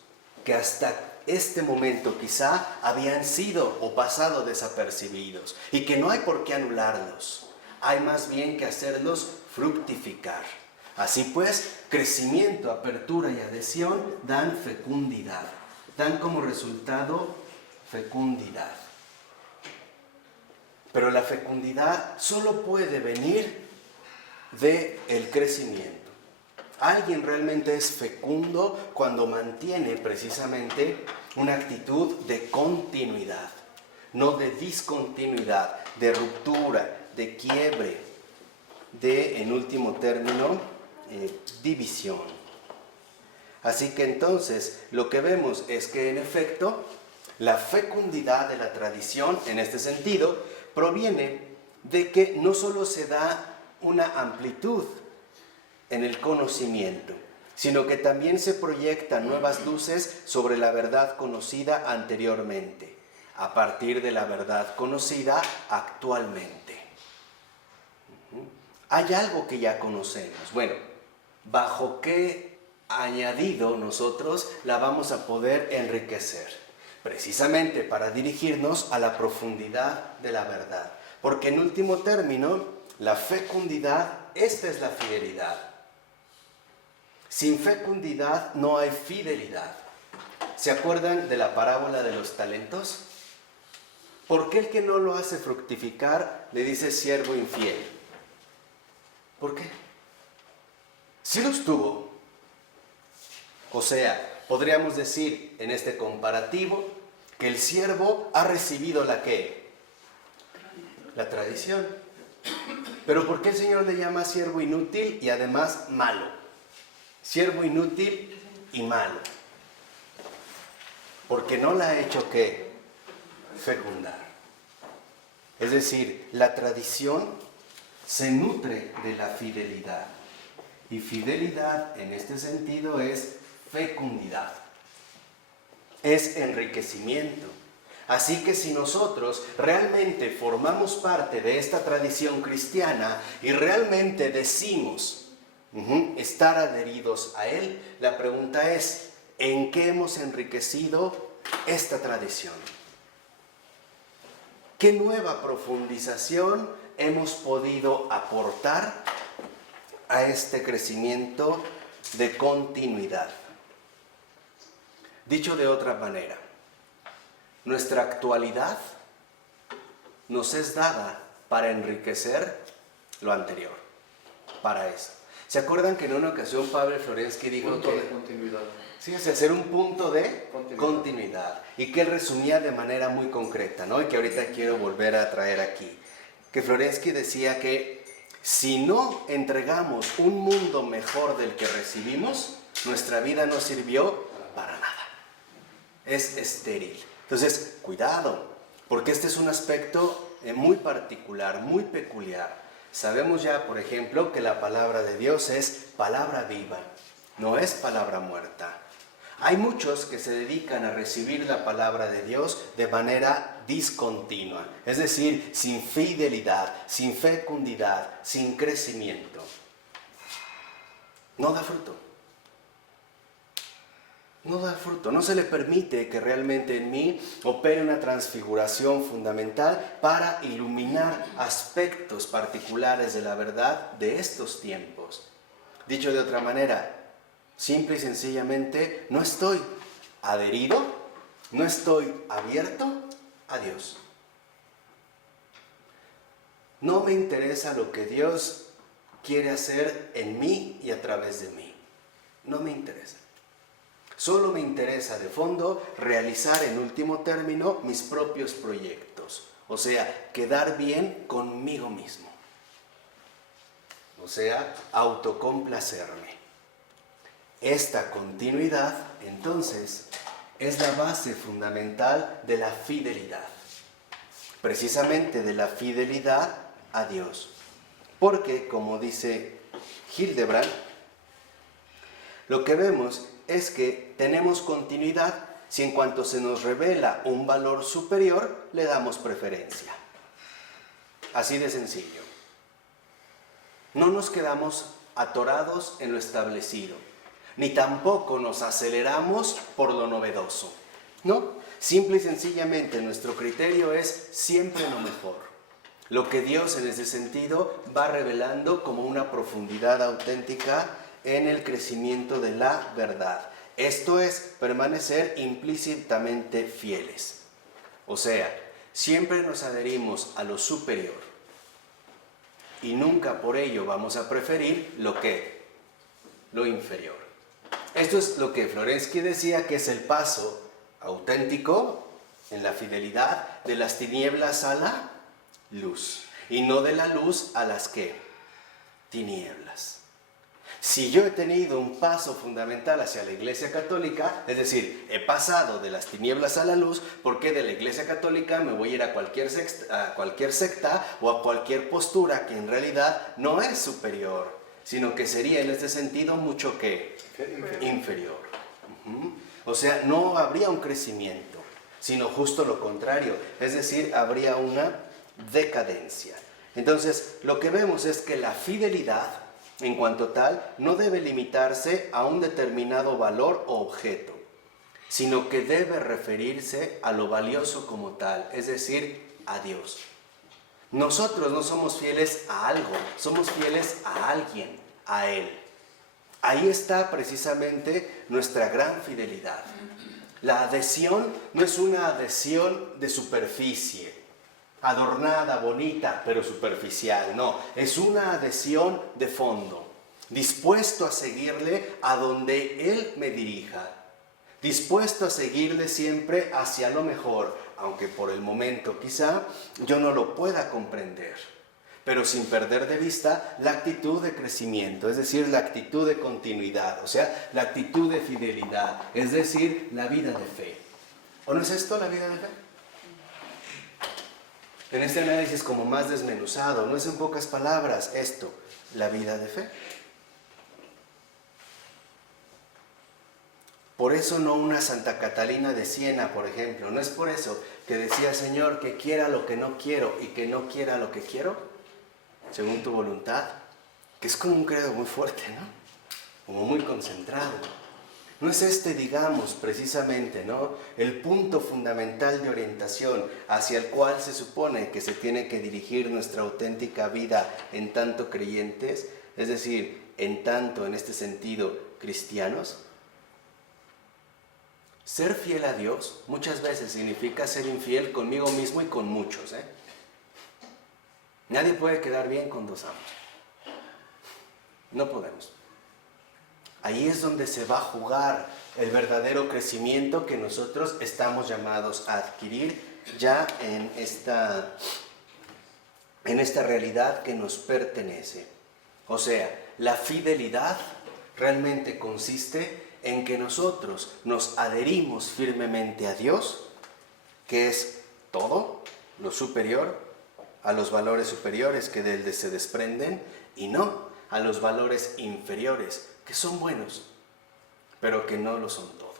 que hasta este momento quizá habían sido o pasado desapercibidos y que no hay por qué anularlos, hay más bien que hacerlos fructificar. Así pues, crecimiento, apertura y adhesión dan fecundidad, dan como resultado fecundidad. Pero la fecundidad solo puede venir del crecimiento. Alguien realmente es fecundo cuando mantiene precisamente una actitud de continuidad, no de discontinuidad, de ruptura, de quiebre, de, en último término, división. Así que entonces lo que vemos es que en efecto la fecundidad de la tradición en este sentido proviene de que no solo se da una amplitud en el conocimiento, sino que también se proyectan nuevas luces sobre la verdad conocida anteriormente, a partir de la verdad conocida actualmente. Hay algo que ya conocemos. Bueno, ¿bajo qué añadido nosotros la vamos a poder enriquecer? Precisamente para dirigirnos a la profundidad de la verdad. Porque en último término, la fecundidad, esta es la fidelidad. Sin fecundidad no hay fidelidad. ¿Se acuerdan de la parábola de los talentos? ¿Por qué el que no lo hace fructificar le dice siervo infiel? ¿Por qué? Si los tuvo. O sea, podríamos decir en este comparativo que el siervo ha recibido la ¿qué? La tradición. Pero ¿por qué el Señor le llama siervo inútil y además malo? Siervo inútil y malo. Porque no la ha hecho ¿qué? Fecundar. Es decir, la tradición se nutre de la fidelidad. Y fidelidad en este sentido es fecundidad. Es enriquecimiento. Así que si nosotros realmente formamos parte de esta tradición cristiana y realmente decimos estar adheridos a él, la pregunta es, ¿en qué hemos enriquecido esta tradición? ¿Qué nueva profundización hemos podido aportar a este crecimiento de continuidad? Dicho de otra manera, nuestra actualidad nos es dada para enriquecer lo anterior, para eso. ¿Se acuerdan que en una ocasión Pavel Florensky dijo Punto que de continuidad. sí, es hacer un punto de continuidad y que él resumía de manera muy concreta, ¿no? Y que ahorita quiero volver a traer aquí. Que Florensky decía que si no entregamos un mundo mejor del que recibimos, nuestra vida no sirvió para nada. Es estéril. Entonces, cuidado, porque este es un aspecto muy particular, muy peculiar. Sabemos ya, por ejemplo, que la palabra de Dios es palabra viva, no es palabra muerta. Hay muchos que se dedican a recibir la palabra de Dios de manera discontinua, es decir, sin fidelidad, sin fecundidad, sin crecimiento. No da fruto. No da fruto, no se le permite que realmente en mí opere una transfiguración fundamental para iluminar aspectos particulares de la verdad de estos tiempos. Dicho de otra manera, simple y sencillamente no estoy adherido, no estoy abierto a Dios. No me interesa lo que Dios quiere hacer en mí y a través de mí. No me interesa. Solo me interesa de fondo realizar en último término mis propios proyectos. O sea, quedar bien conmigo mismo. O sea, autocomplacerme. Esta continuidad, entonces, es la base fundamental de la fidelidad. Precisamente de la fidelidad a Dios. Porque, como dice Hildebrand, lo que vemos es que tenemos continuidad si en cuanto se nos revela un valor superior, le damos preferencia. Así de sencillo. No nos quedamos atorados en lo establecido, ni tampoco nos aceleramos por lo novedoso. No, simple y sencillamente nuestro criterio es siempre lo mejor. Lo que Dios en ese sentido va revelando como una profundidad auténtica en el crecimiento de la verdad. Esto es permanecer implícitamente fieles. O sea, siempre nos adherimos a lo superior y nunca por ello vamos a preferir lo inferior. Esto es lo que Florensky decía que es el paso auténtico en la fidelidad de las tinieblas a la luz y no de la luz a las ¿qué? Tinieblas. Si yo he tenido un paso fundamental hacia la Iglesia Católica, es decir, he pasado de las tinieblas a la luz, ¿por qué de la Iglesia Católica me voy a ir a cualquier secta o a cualquier postura que en realidad no es superior, sino que sería en este sentido mucho que inferior? O sea, no habría un crecimiento, sino justo lo contrario, es decir, habría una decadencia. Entonces, lo que vemos es que la fidelidad, en cuanto tal, no debe limitarse a un determinado valor o objeto, sino que debe referirse a lo valioso como tal, es decir, a Dios. Nosotros no somos fieles a algo, somos fieles a alguien, a Él. Ahí está precisamente nuestra gran fidelidad. La adhesión no es una adhesión de superficie, adornada, bonita, pero superficial. No, es una adhesión de fondo, dispuesto a seguirle a donde Él me dirija, dispuesto a seguirle siempre hacia lo mejor, aunque por el momento quizá yo no lo pueda comprender, pero sin perder de vista la actitud de crecimiento, es decir, la actitud de continuidad, o sea, la actitud de fidelidad, es decir, la vida de fe. ¿O no es esto la vida de fe? En este análisis como más desmenuzado, no es en pocas palabras esto, la vida de fe. Por eso no una Santa Catalina de Siena, por ejemplo, no es por eso que decía, Señor, que quiera lo que no quiero y que no quiera lo que quiero, según tu voluntad, que es como un credo muy fuerte, ¿no? Como muy concentrado. No es este, digamos, precisamente, ¿no?, el punto fundamental de orientación hacia el cual se supone que se tiene que dirigir nuestra auténtica vida en tanto creyentes, es decir, en tanto, en este sentido, cristianos. Ser fiel a Dios muchas veces significa ser infiel conmigo mismo y con muchos, ¿eh? Nadie puede quedar bien con dos amos. No podemos. Ahí es donde se va a jugar el verdadero crecimiento que nosotros estamos llamados a adquirir ya en esta realidad que nos pertenece. O sea, la fidelidad realmente consiste en que nosotros nos adherimos firmemente a Dios, que es todo lo superior, a los valores superiores que de él se desprenden, y no a los valores inferiores, que son buenos, pero que no lo son todo.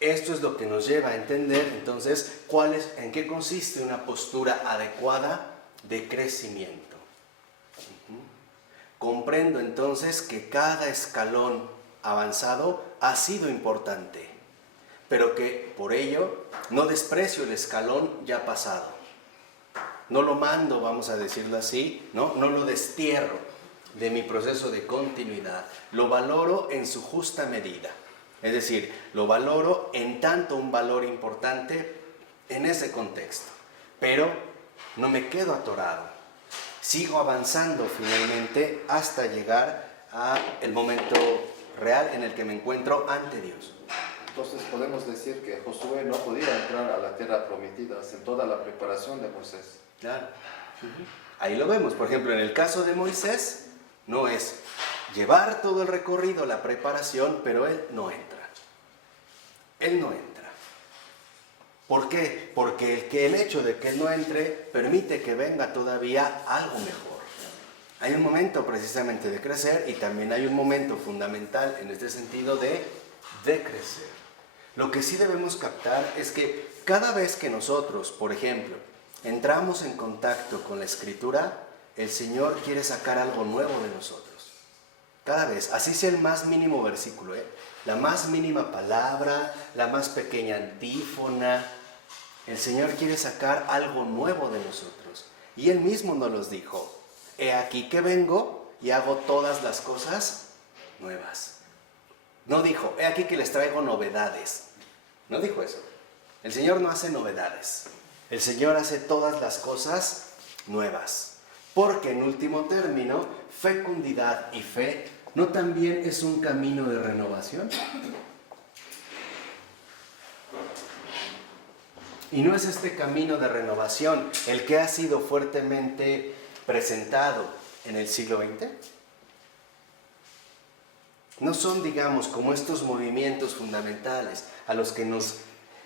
Esto es lo que nos lleva a entender entonces en qué consiste una postura adecuada de crecimiento. Comprendo entonces que cada escalón avanzado ha sido importante, pero que por ello no desprecio el escalón ya pasado. No lo mando, vamos a decirlo así, no lo destierro de mi proceso de continuidad. Lo valoro en su justa medida. Es decir, lo valoro en tanto un valor importante en ese contexto. Pero no me quedo atorado. Sigo avanzando finalmente hasta llegar al momento real en el que me encuentro ante Dios. Entonces podemos decir que Josué no podía entrar a la tierra prometida sin toda la preparación de Moisés. Claro. Ahí lo vemos. Por ejemplo, en el caso de Moisés, no es llevar todo el recorrido, la preparación, pero él no entra. Él no entra. ¿Por qué? Porque el hecho de que él no entre permite que venga todavía algo mejor. Hay un momento precisamente de crecer y también hay un momento fundamental en este sentido de crecer. Lo que sí debemos captar es que cada vez que nosotros, por ejemplo, entramos en contacto con la Escritura, el Señor quiere sacar algo nuevo de nosotros. Cada vez, así sea el más mínimo versículo, la más mínima palabra, la más pequeña antífona, el Señor quiere sacar algo nuevo de nosotros. Y Él mismo nos los dijo: he aquí que vengo y hago todas las cosas nuevas. No dijo, he aquí que les traigo novedades. No dijo eso. El Señor no hace novedades. El Señor hace todas las cosas nuevas. Porque en último término, fecundidad y fe ¿no también es un camino de renovación? ¿Y no es este camino de renovación el que ha sido fuertemente presentado en el siglo XX? No son, digamos, como estos movimientos fundamentales a los que nos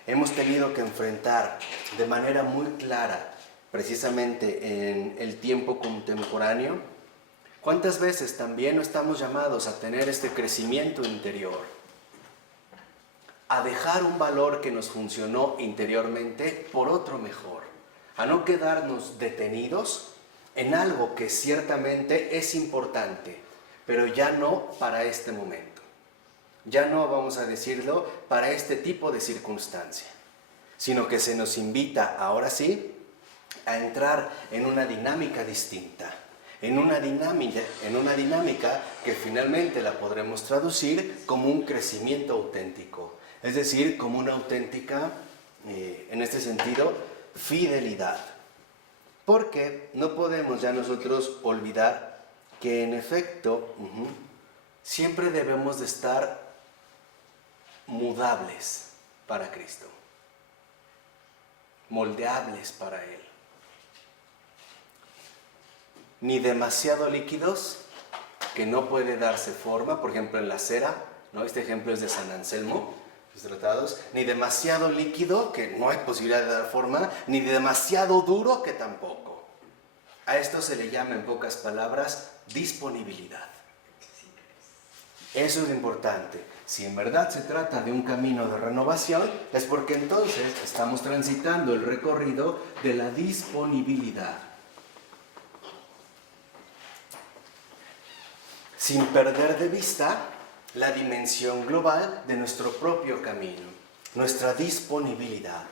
hemos tenido que enfrentar de manera muy clara, precisamente en el tiempo contemporáneo. ¿Cuántas veces también no estamos llamados a tener este crecimiento interior? A dejar un valor que nos funcionó interiormente por otro mejor. A no quedarnos detenidos en algo que ciertamente es importante, pero ya no para este momento. Ya no, vamos a decirlo, para este tipo de circunstancia, sino que se nos invita, ahora sí, a entrar en una dinámica distinta, en una dinámica que finalmente la podremos traducir como un crecimiento auténtico, es decir, como una auténtica, en este sentido, fidelidad. Porque no podemos ya nosotros olvidar que en efecto siempre debemos de estar mudables para Cristo, moldeables para Él. Ni demasiado líquidos, que no puede darse forma, por ejemplo en la cera, ¿no? Este ejemplo es de San Anselmo, los tratados, ni demasiado líquido, que no hay posibilidad de dar forma, ni demasiado duro, que tampoco. A esto se le llama, en pocas palabras, disponibilidad. Eso es importante. Si en verdad se trata de un camino de renovación, es porque entonces estamos transitando el recorrido de la disponibilidad. Sin perder de vista la dimensión global de nuestro propio camino, nuestra disponibilidad.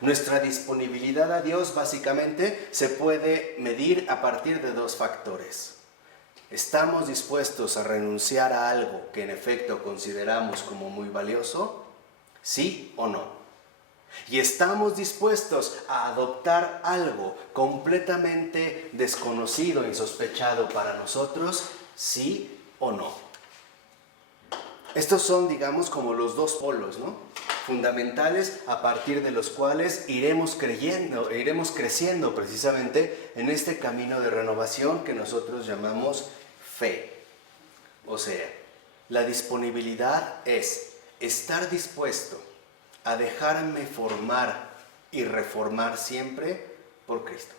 Nuestra disponibilidad a Dios básicamente se puede medir a partir de dos factores. ¿Estamos dispuestos a renunciar a algo que en efecto consideramos como muy valioso? ¿Sí o no? ¿Y estamos dispuestos a adoptar algo completamente desconocido, insospechado para nosotros? ¿Sí o no? Estos son, digamos, como los dos polos, ¿no? Fundamentales a partir de los cuales iremos creciendo precisamente en este camino de renovación que nosotros llamamos fe. O sea, la disponibilidad es estar dispuesto a dejarme formar y reformar siempre por Cristo.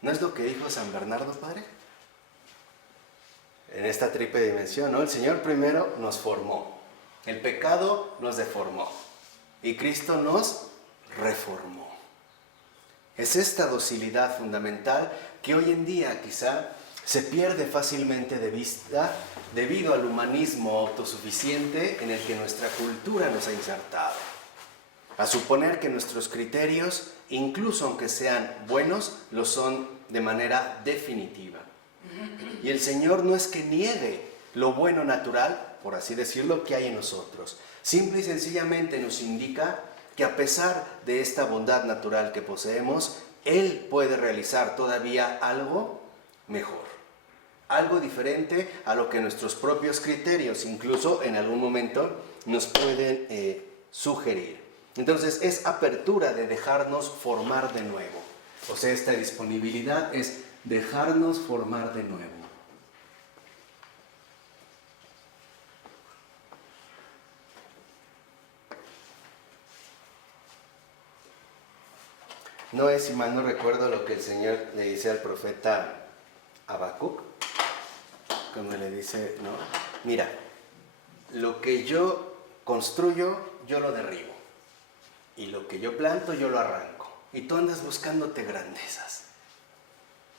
¿No es lo que dijo San Bernardo, Padre? En esta triple dimensión, ¿no? El Señor primero nos formó, el pecado nos deformó y Cristo nos reformó. Es esta docilidad fundamental que hoy en día quizá se pierde fácilmente de vista debido al humanismo autosuficiente en el que nuestra cultura nos ha insertado. A suponer que nuestros criterios, incluso aunque sean buenos, lo son de manera definitiva. Y el Señor no es que niegue lo bueno natural, por así decirlo, que hay en nosotros. Simple y sencillamente nos indica que a pesar de esta bondad natural que poseemos, Él puede realizar todavía algo mejor. Algo diferente a lo que nuestros propios criterios, incluso en algún momento, nos pueden sugerir. Entonces es apertura de dejarnos formar de nuevo. O sea, esta disponibilidad es dejarnos formar de nuevo. No es, si mal no recuerdo, lo que el Señor le dice al profeta Habacuc, cuando le dice, no, mira, lo que yo construyo, yo lo derribo, y lo que yo planto, yo lo arranco, y tú andas buscándote grandezas.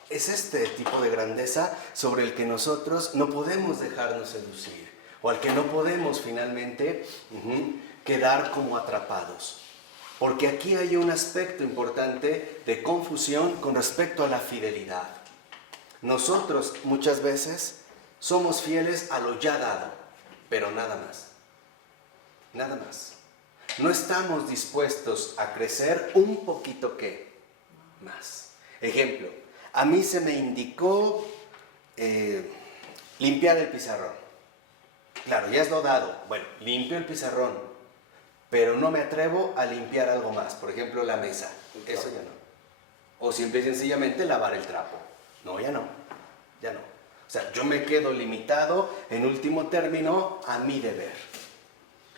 Es este tipo de grandeza sobre el que nosotros no podemos dejarnos seducir, o al que no podemos finalmente quedar como atrapados. Porque aquí hay un aspecto importante de confusión con respecto a la fidelidad. Nosotros muchas veces somos fieles a lo ya dado, pero nada más. Nada más. No estamos dispuestos a crecer un poquito más. Ejemplo, a mí se me indicó limpiar el pizarrón. Claro, ya es lo dado. Bueno, limpio el pizarrón. Pero no me atrevo a limpiar algo más, por ejemplo la mesa, eso ya no. O simple y sencillamente lavar el trapo, no, ya no, ya no. O sea, yo me quedo limitado, en último término, a mi deber.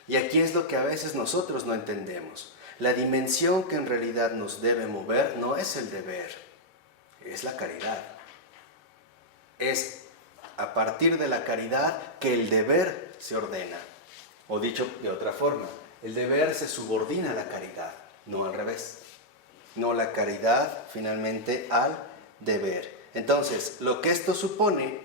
Y aquí es lo que a veces nosotros no entendemos. La dimensión que en realidad nos debe mover no es el deber, es la caridad. Es a partir de la caridad que el deber se ordena. O dicho de otra forma, el deber se subordina a la caridad, no al revés. No la caridad finalmente al deber. Entonces, lo que esto supone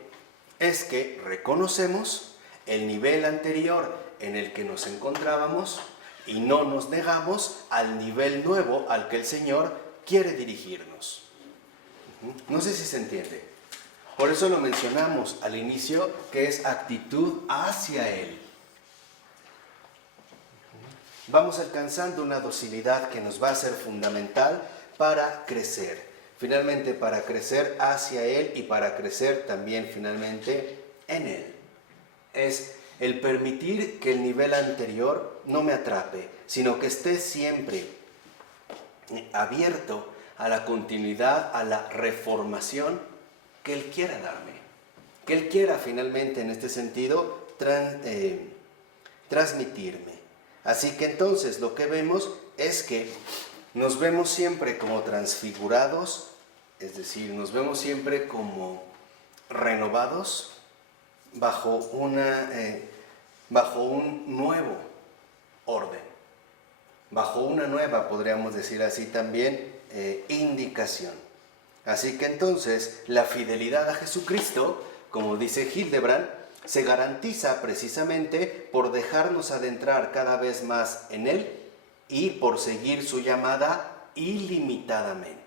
es que reconocemos el nivel anterior en el que nos encontrábamos y no nos negamos al nivel nuevo al que el Señor quiere dirigirnos. No sé si se entiende. Por eso lo mencionamos al inicio, que es actitud hacia Él. Vamos alcanzando una docilidad que nos va a ser fundamental para crecer. Finalmente, para crecer hacia Él y para crecer también finalmente en Él. Es el permitir que el nivel anterior no me atrape, sino que esté siempre abierto a la continuidad, a la reformación que Él quiera darme. Que Él quiera finalmente en este sentido transmitirme. Así que entonces lo que vemos es que nos vemos siempre como transfigurados, es decir, nos vemos siempre como renovados bajo un nuevo orden, bajo una nueva, podríamos decir así también, indicación. Así que entonces la fidelidad a Jesucristo, como dice Hildebrand, se garantiza precisamente por dejarnos adentrar cada vez más en Él y por seguir su llamada ilimitadamente.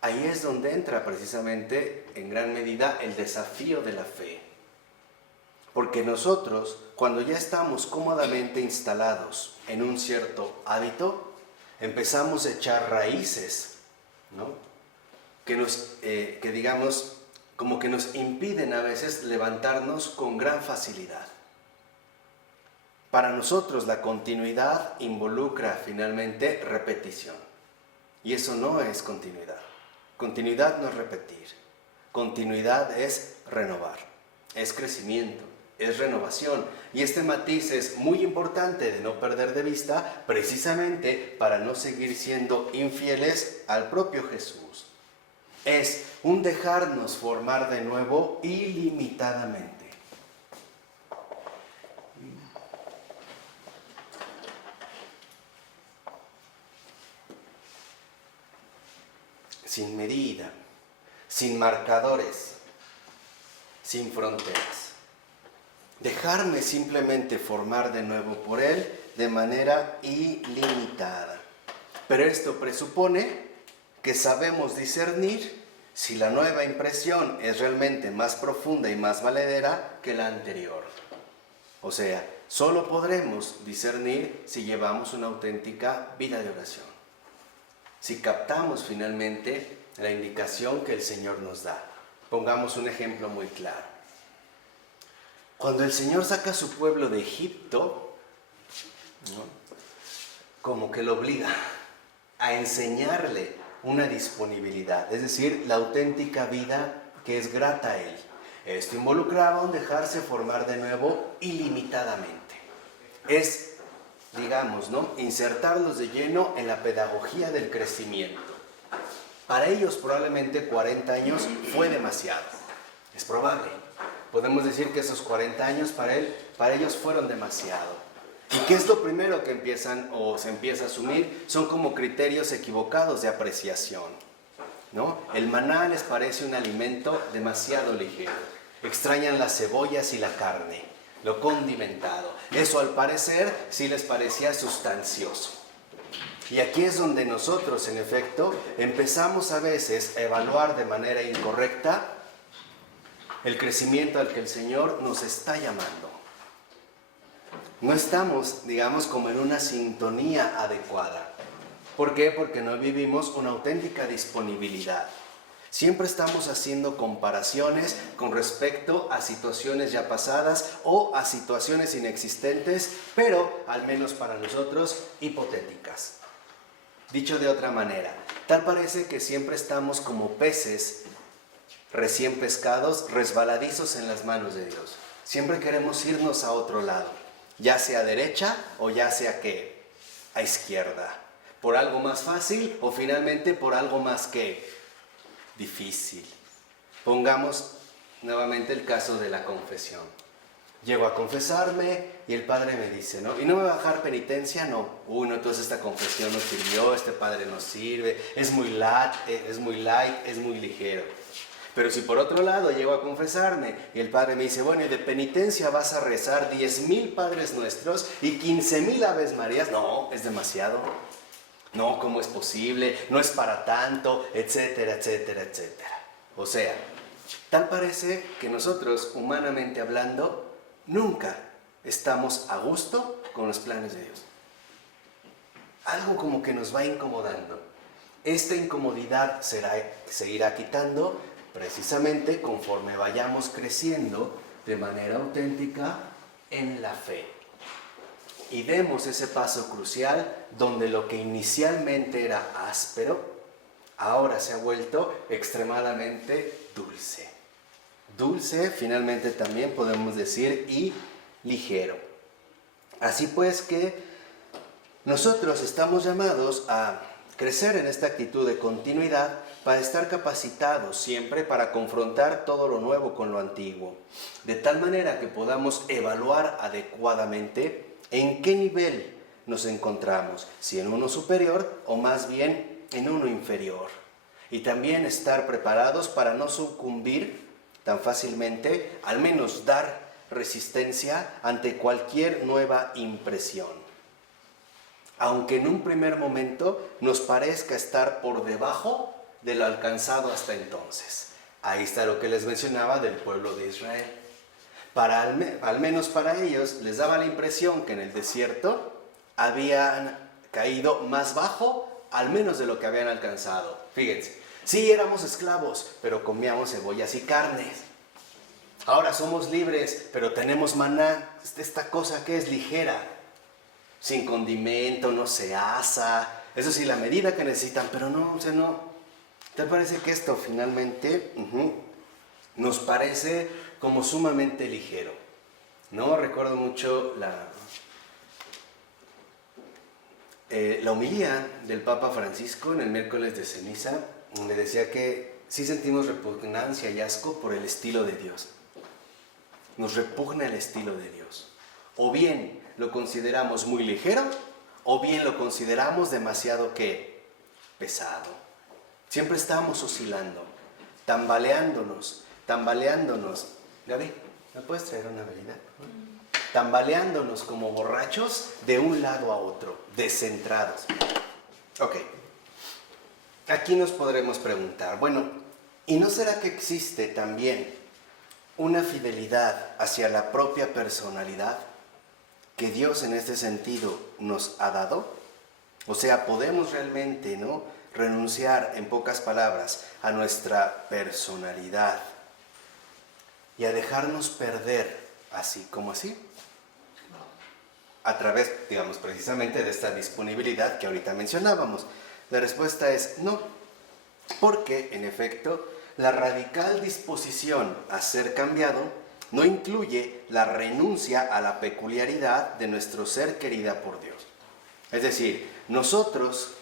Ahí es donde entra precisamente en gran medida el desafío de la fe. Porque nosotros, cuando ya estamos cómodamente instalados en un cierto hábito, empezamos a echar raíces, ¿no? que digamos, como que nos impiden a veces levantarnos con gran facilidad. Para nosotros la continuidad involucra finalmente repetición. Y eso no es continuidad. Continuidad no es repetir. Continuidad es renovar, es crecimiento, es renovación. Y este matiz es muy importante de no perder de vista precisamente para no seguir siendo infieles al propio Jesús. Es un dejarnos formar de nuevo ilimitadamente. Sin medida, sin marcadores, sin fronteras. Dejarme simplemente formar de nuevo por Él de manera ilimitada. Pero esto presupone que sabemos discernir si la nueva impresión es realmente más profunda y más valedera que la anterior. O sea, solo podremos discernir si llevamos una auténtica vida de oración. Si captamos finalmente la indicación que el Señor nos da. Pongamos un ejemplo muy claro. Cuando el Señor saca a su pueblo de Egipto, ¿no?, como que lo obliga a enseñarle una disponibilidad, es decir, la auténtica vida que es grata a Él. Esto involucraba un dejarse formar de nuevo ilimitadamente. Es, digamos, ¿no?, insertarlos de lleno en la pedagogía del crecimiento. Para ellos probablemente 40 años fue demasiado. Es probable. Podemos decir que esos 40 años para ellos fueron demasiado. ¿Y qué es lo primero que se empieza a asumir? Son como criterios equivocados de apreciación, ¿no? El maná les parece un alimento demasiado ligero. Extrañan las cebollas y la carne, lo condimentado. Eso al parecer sí les parecía sustancioso. Y aquí es donde nosotros, en efecto, empezamos a veces a evaluar de manera incorrecta el crecimiento al que el Señor nos está llamando. No estamos, digamos, como en una sintonía adecuada. ¿Por qué? Porque no vivimos una auténtica disponibilidad. Siempre estamos haciendo comparaciones con respecto a situaciones ya pasadas o a situaciones inexistentes, pero, al menos para nosotros, hipotéticas. Dicho de otra manera, tal parece que siempre estamos como peces recién pescados, resbaladizos en las manos de Dios. Siempre queremos irnos a otro lado, ya sea a derecha o ya sea que a izquierda, por algo más fácil o finalmente por algo más que difícil. Pongamos nuevamente el caso de la confesión. Llego a confesarme y el padre me dice, ¿no? ¿Y no me va a bajar penitencia? No. No, entonces esta confesión no sirvió, este padre no sirve, es muy light, es muy ligero. Pero si por otro lado llego a confesarme y el padre me dice, bueno, y de penitencia vas a rezar 10,000 Padres Nuestros y 15,000 Aves Marías, no, es demasiado. No, ¿cómo es posible? No es para tanto, etcétera, etcétera, etcétera. O sea, tal parece que nosotros, humanamente hablando, nunca estamos a gusto con los planes de Dios. Algo como que nos va incomodando. Esta incomodidad se irá quitando precisamente conforme vayamos creciendo de manera auténtica en la fe. Y demos ese paso crucial donde lo que inicialmente era áspero, ahora se ha vuelto extremadamente dulce. Dulce, finalmente también podemos decir, y ligero. Así pues que nosotros estamos llamados a crecer en esta actitud de continuidad para estar capacitados siempre para confrontar todo lo nuevo con lo antiguo, de tal manera que podamos evaluar adecuadamente en qué nivel nos encontramos, si en uno superior o más bien en uno inferior. Y también estar preparados para no sucumbir tan fácilmente, al menos dar resistencia ante cualquier nueva impresión. Aunque en un primer momento nos parezca estar por debajo de lo alcanzado hasta entonces. Ahí está lo que les mencionaba del pueblo de Israel. Al menos para ellos les daba la impresión que en el desierto habían caído más bajo, al menos de lo que habían alcanzado. Fíjense, sí éramos esclavos, pero comíamos cebollas y carnes. Ahora somos libres, pero tenemos maná, esta cosa que es ligera, sin condimento, no se asa. Eso sí, la medida que necesitan, pero no, no. ¿Te parece que esto finalmente nos parece como sumamente ligero? No recuerdo mucho la homilía del Papa Francisco en el miércoles de ceniza, donde decía que sí sentimos repugnancia y asco por el estilo de Dios. Nos repugna el estilo de Dios. O bien lo consideramos muy ligero, o bien lo consideramos demasiado ¿qué? Pesado. Siempre estamos oscilando, tambaleándonos. Gaby, ¿me puedes traer una bebida? Tambaleándonos como borrachos de un lado a otro, descentrados. Ok. Aquí nos podremos preguntar, bueno, ¿y no será que existe también una fidelidad hacia la propia personalidad que Dios en este sentido nos ha dado? O sea, podemos realmente, ¿no?, renunciar, en pocas palabras, a nuestra personalidad y a dejarnos perder así como así, a través, digamos, precisamente de esta disponibilidad que ahorita mencionábamos. La respuesta es no, porque en efecto la radical disposición a ser cambiado no incluye la renuncia a la peculiaridad de nuestro ser querida por Dios. Es decir, nosotros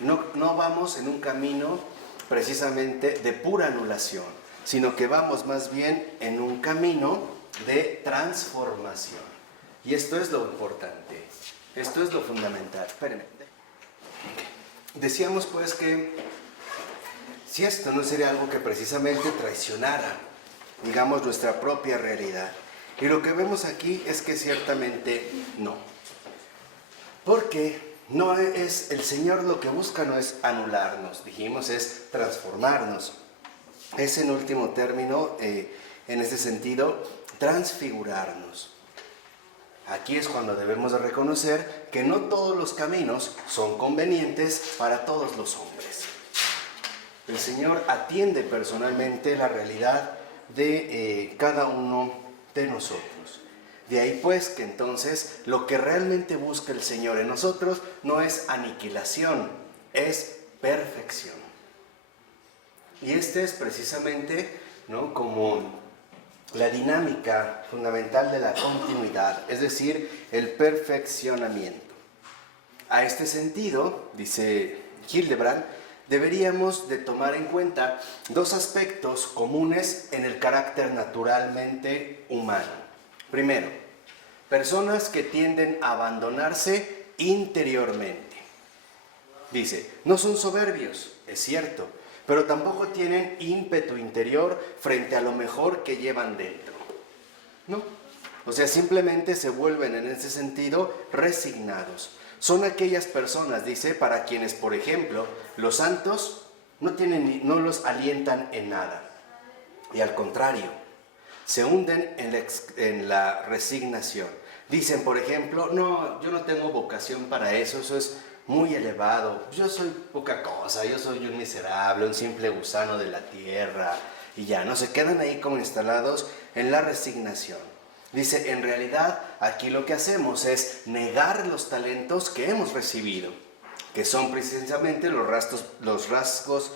no vamos en un camino precisamente de pura anulación, sino que vamos más bien en un camino de transformación. Y esto es lo importante, esto es lo fundamental. Espérenme. Decíamos pues que si esto no sería algo que precisamente traicionara, digamos, nuestra propia realidad. Y lo que vemos aquí es que ciertamente no. Porque no es, el Señor lo que busca no es anularnos, dijimos, es transformarnos. Es en último término, en este sentido, transfigurarnos. Aquí es cuando debemos de reconocer que no todos los caminos son convenientes para todos los hombres. El Señor atiende personalmente la realidad de cada uno de nosotros. De ahí pues que entonces lo que realmente busca el Señor en nosotros no es aniquilación, es perfección. Y este es precisamente ¿no?, como la dinámica fundamental de la continuidad, es decir, el perfeccionamiento. A este sentido, dice Hildebrand, deberíamos de tomar en cuenta dos aspectos comunes en el carácter naturalmente humano. Primero, personas que tienden a abandonarse interiormente. Dice, no son soberbios, es cierto, pero tampoco tienen ímpetu interior frente a lo mejor que llevan dentro. ¿No? O sea, simplemente se vuelven en ese sentido resignados. Son aquellas personas, dice, para quienes, por ejemplo, los santos no los alientan en nada. Y al contrario, se hunden en la resignación. Dicen, por ejemplo, no, yo no tengo vocación para eso es muy elevado. Yo soy poca cosa, yo soy un miserable, un simple gusano de la tierra. Y ya, no se quedan ahí como instalados en la resignación. Dice, en realidad, aquí lo que hacemos es negar los talentos que hemos recibido, que son precisamente los rasgos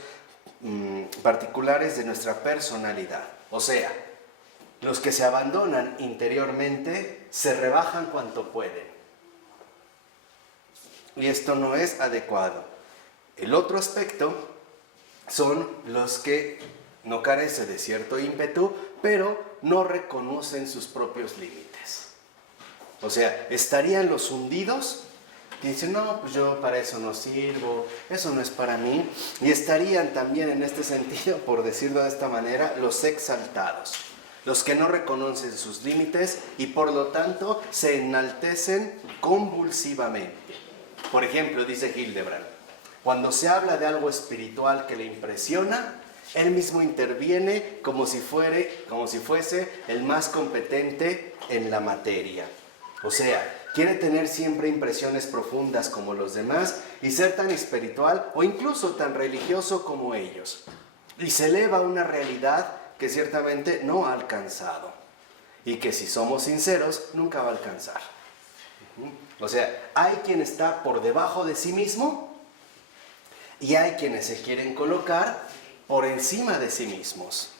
particulares de nuestra personalidad. O sea, los que se abandonan interiormente se rebajan cuanto pueden. Y esto no es adecuado. El otro aspecto son los que no carecen de cierto ímpetu, pero no reconocen sus propios límites. O sea, estarían los hundidos que dicen, no, pues yo para eso no sirvo, eso no es para mí. Y estarían también en este sentido, por decirlo de esta manera, los exaltados, los que no reconocen sus límites y por lo tanto se enaltecen convulsivamente. Por ejemplo, dice Hildebrand, cuando se habla de algo espiritual que le impresiona, él mismo interviene como si fuese el más competente en la materia. O sea, quiere tener siempre impresiones profundas como los demás y ser tan espiritual o incluso tan religioso como ellos. Y se eleva a una realidad que ciertamente no ha alcanzado y que, si somos sinceros, nunca va a alcanzar. O sea, hay quien está por debajo de sí mismo y hay quienes se quieren colocar por encima de sí mismos.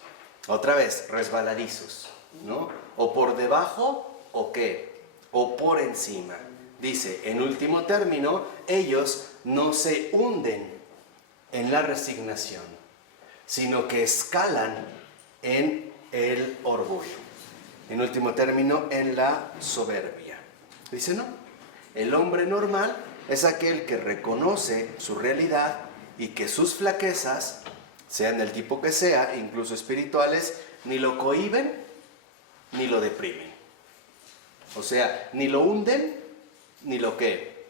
Otra vez, resbaladizos, ¿no? O por debajo, ¿o qué? O por encima. Dice, en último término, ellos no se hunden en la resignación, sino que escalan en el orgullo. En último término, en la soberbia. Dice, no. El hombre normal es aquel que reconoce su realidad y que sus flaquezas, sean del tipo que sea, incluso espirituales, ni lo cohíben ni lo deprimen. O sea, ni lo hunden ni lo ¿qué?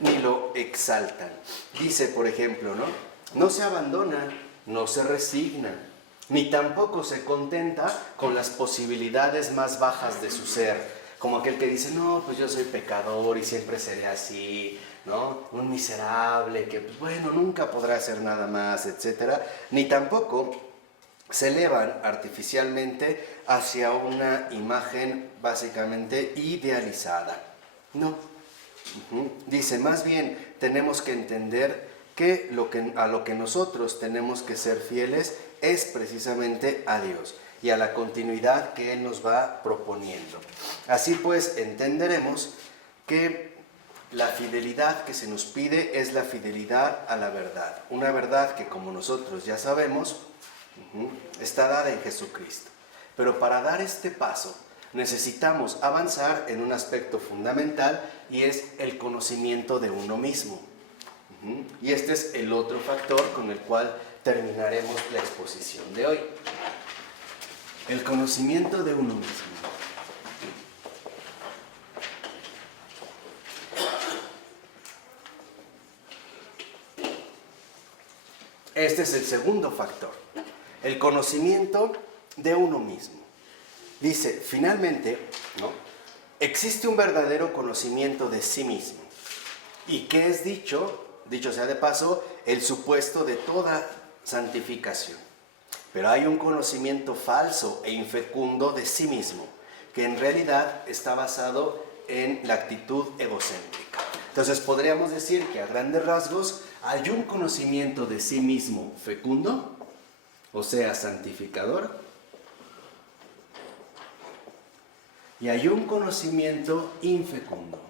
Ni lo exaltan. Dice, por ejemplo, no se abandonan, no se resignan, ni tampoco se contenta con las posibilidades más bajas de su ser. Como aquel que dice, no, pues yo soy pecador y siempre seré así, ¿no? Un miserable que, pues bueno, nunca podrá hacer nada más, etc. Ni tampoco se elevan artificialmente hacia una imagen básicamente idealizada. No. Dice, más bien tenemos que entender que a lo que nosotros tenemos que ser fieles es precisamente a Dios y a la continuidad que Él nos va proponiendo. Así pues, entenderemos que la fidelidad que se nos pide es la fidelidad a la verdad. Una verdad que, como nosotros ya sabemos, está dada en Jesucristo. Pero para dar este paso necesitamos avanzar en un aspecto fundamental y es el conocimiento de uno mismo. Y este es el otro factor con el cual terminaremos la exposición de hoy. El conocimiento de uno mismo. Este es el segundo factor, el conocimiento de uno mismo. Dice, finalmente, existe un verdadero conocimiento de sí mismo. ¿Y qué es dicho sea de paso, el supuesto de toda santificación? Pero hay un conocimiento falso e infecundo de sí mismo, que en realidad está basado en la actitud egocéntrica. Entonces podríamos decir que a grandes rasgos hay un conocimiento de sí mismo fecundo o sea, santificador. Y hay un conocimiento infecundo,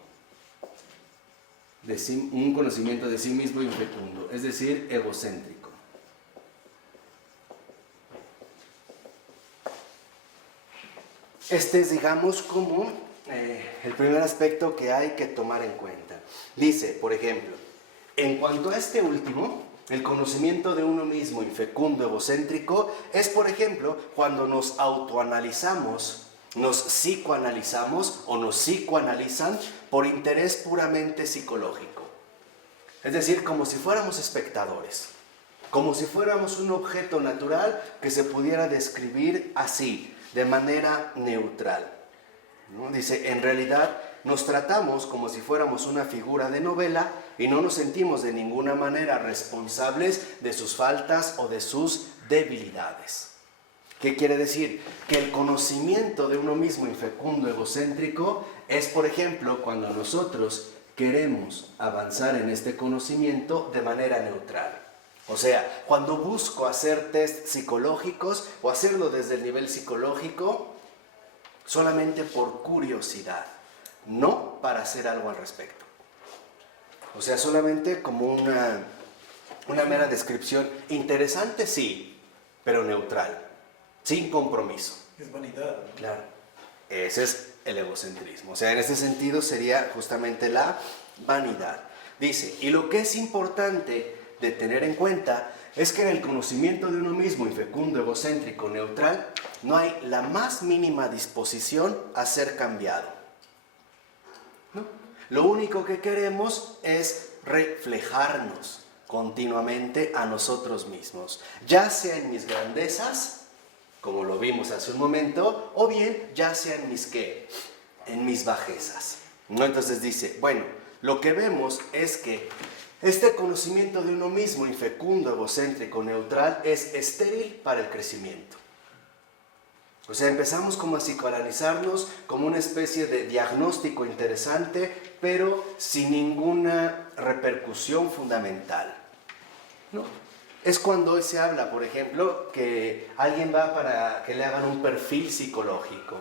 un conocimiento de sí mismo infecundo, es decir, egocéntrico. Este es, digamos, como el primer aspecto que hay que tomar en cuenta. Dice, por ejemplo, en cuanto a este último, el conocimiento de uno mismo infecundo, egocéntrico, es, por ejemplo, cuando nos autoanalizamos, nos psicoanalizamos o nos psicoanalizan por interés puramente psicológico. Es decir, como si fuéramos espectadores, como si fuéramos un objeto natural que se pudiera describir así, de manera neutral, ¿no? Dice, en realidad nos tratamos como si fuéramos una figura de novela y no nos sentimos de ninguna manera responsables de sus faltas o de sus debilidades. ¿Qué quiere decir? Que el conocimiento de uno mismo infecundo, egocéntrico, es, por ejemplo, cuando nosotros queremos avanzar en este conocimiento de manera neutral. O sea, cuando busco hacer test psicológicos o hacerlo desde el nivel psicológico solamente por curiosidad, no para hacer algo al respecto. O sea, solamente como una mera descripción interesante, sí, pero neutral, sin compromiso. Es vanidad, ¿no? Claro, ese es el egocentrismo. O sea, en ese sentido sería justamente la vanidad. Dice, y lo que es importante de tener en cuenta es que en el conocimiento de uno mismo, infecundo, egocéntrico, neutral, no hay la más mínima disposición a ser cambiado, ¿no? Lo único que queremos es reflejarnos continuamente a nosotros mismos, ya sea en mis grandezas, como lo vimos hace un momento, o bien ya sea en mis ¿qué? En mis bajezas, ¿no? Entonces dice, bueno, lo que vemos es que este conocimiento de uno mismo, infecundo, egocéntrico, neutral, es estéril para el crecimiento. O sea, empezamos como a psicoanalizarnos como una especie de diagnóstico interesante, pero sin ninguna repercusión fundamental, ¿no? Es cuando hoy se habla, por ejemplo, que alguien va para que le hagan un perfil psicológico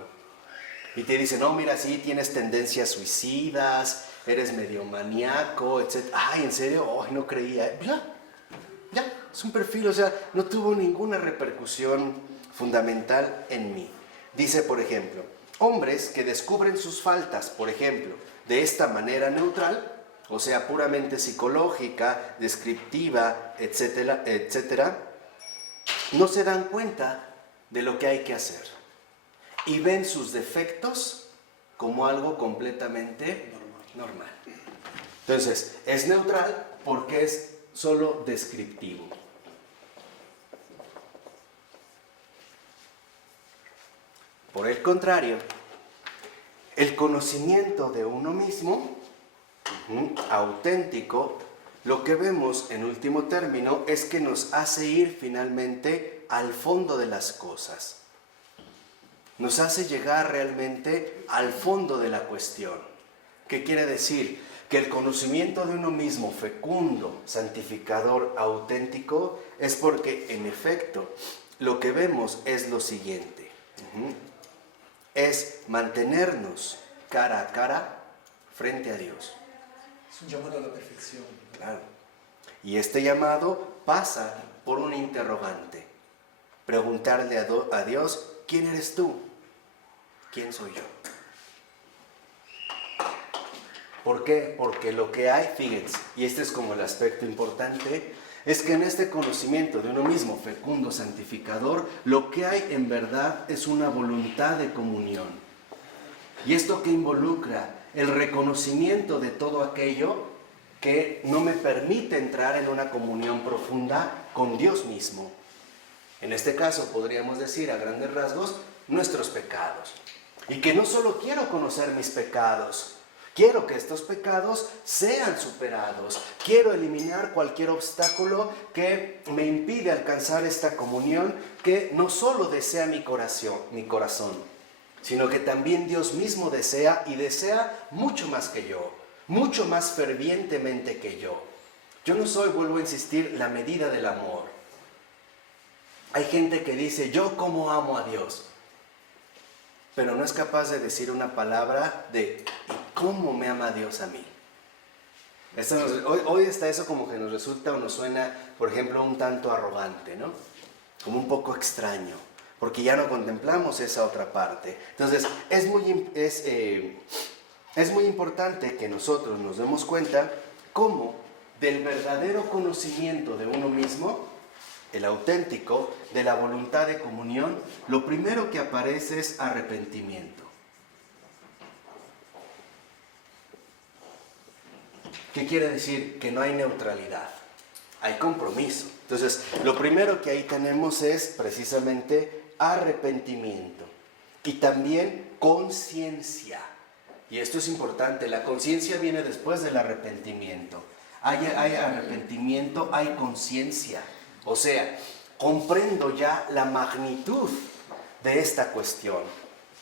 y te dice, no, mira, sí, tienes tendencias suicidas, eres medio maníaco, etc. Ay, ¿en serio? Ay, no creía. Ya, es un perfil, o sea, no tuvo ninguna repercusión fundamental en mí. Dice, por ejemplo, hombres que descubren sus faltas, por ejemplo, de esta manera neutral, o sea, puramente psicológica, descriptiva, etcétera, etcétera, no se dan cuenta de lo que hay que hacer y ven sus defectos como algo completamente normal. Entonces, es neutral porque es solo descriptivo. Por el contrario, el conocimiento de uno mismo, auténtico, lo que vemos en último término es que nos hace ir finalmente al fondo de las cosas. Nos hace llegar realmente al fondo de la cuestión. ¿Qué quiere decir? Que el conocimiento de uno mismo, fecundo, santificador, auténtico, es porque, en efecto, lo que vemos es lo siguiente. Es mantenernos cara a cara frente a Dios. Es un llamado a la perfección, ¿no? Claro. Y este llamado pasa por un interrogante. Preguntarle a Dios, ¿quién eres tú? ¿Quién soy yo? ¿Por qué? Porque lo que hay, fíjense, y este es como el aspecto importante, es que en este conocimiento de uno mismo, fecundo, santificador, lo que hay en verdad es una voluntad de comunión. ¿Y esto qué involucra? El reconocimiento de todo aquello que no me permite entrar en una comunión profunda con Dios mismo. En este caso podríamos decir a grandes rasgos nuestros pecados. Y que no solo quiero conocer mis pecados, quiero que estos pecados sean superados. Quiero eliminar cualquier obstáculo que me impide alcanzar esta comunión que no solo desea mi corazón, sino que también Dios mismo desea y desea mucho más que yo, mucho más fervientemente que yo. Yo no soy, vuelvo a insistir, la medida del amor. Hay gente que dice, yo cómo amo a Dios, pero no es capaz de decir una palabra de cómo me ama Dios a mí. Hoy está eso como que nos resulta o nos suena, por ejemplo, un tanto arrogante, ¿no? Como un poco extraño, porque ya no contemplamos esa otra parte. Entonces, es muy importante que nosotros nos demos cuenta cómo del verdadero conocimiento de uno mismo, el auténtico, de la voluntad de comunión, lo primero que aparece es arrepentimiento. ¿Qué quiere decir? Que no hay neutralidad, hay compromiso. Entonces, lo primero que ahí tenemos es precisamente arrepentimiento y también conciencia. Y esto es importante, la conciencia viene después del arrepentimiento. Hay arrepentimiento, hay conciencia. O sea, comprendo ya la magnitud de esta cuestión.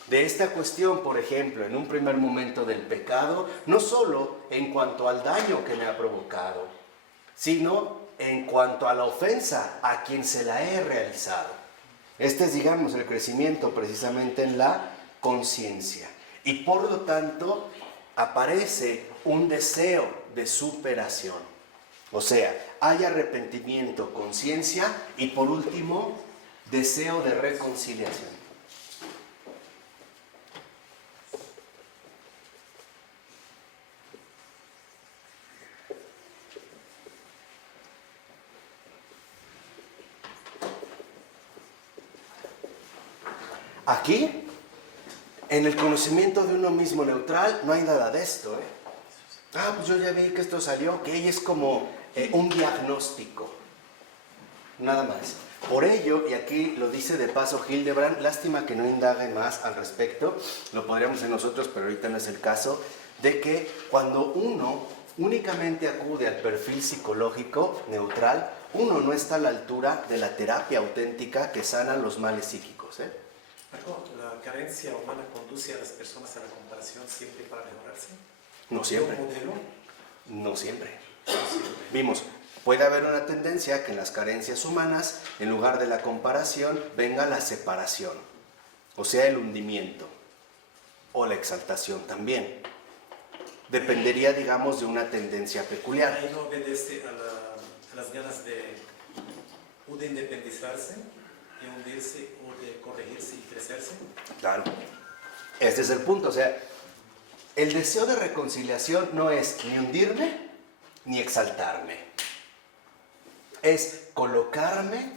De esta cuestión, por ejemplo, en un primer momento del pecado, no solo en cuanto al daño que me ha provocado, sino en cuanto a la ofensa a quien se la he realizado. Este es, digamos, el crecimiento precisamente en la conciencia. Y por lo tanto, aparece un deseo de superación. O sea, hay arrepentimiento, conciencia y por último, deseo de reconciliación. Aquí, en el conocimiento de uno mismo neutral, no hay nada de esto, pues yo ya vi que esto salió, que es como un diagnóstico, nada más. Por ello, y aquí lo dice de paso Hildebrand, lástima que no indague más al respecto, lo podríamos hacer nosotros, pero ahorita no es el caso, de que cuando uno únicamente acude al perfil psicológico neutral, uno no está a la altura de la terapia auténtica que sana los males psíquicos, La carencia humana conduce a las personas a la comparación siempre para mejorarse. No siempre. ¿Un modelo? No siempre. Vimos, puede haber una tendencia que en las carencias humanas, en lugar de la comparación, venga la separación, o sea, el hundimiento, o la exaltación también. Dependería, digamos, de una tendencia peculiar. Ahí no obedece a las ganas de independizarse, de hundirse o de corregirse y crecerse. Claro, este es el punto, o sea, el deseo de reconciliación no es ni hundirme ni exaltarme, es colocarme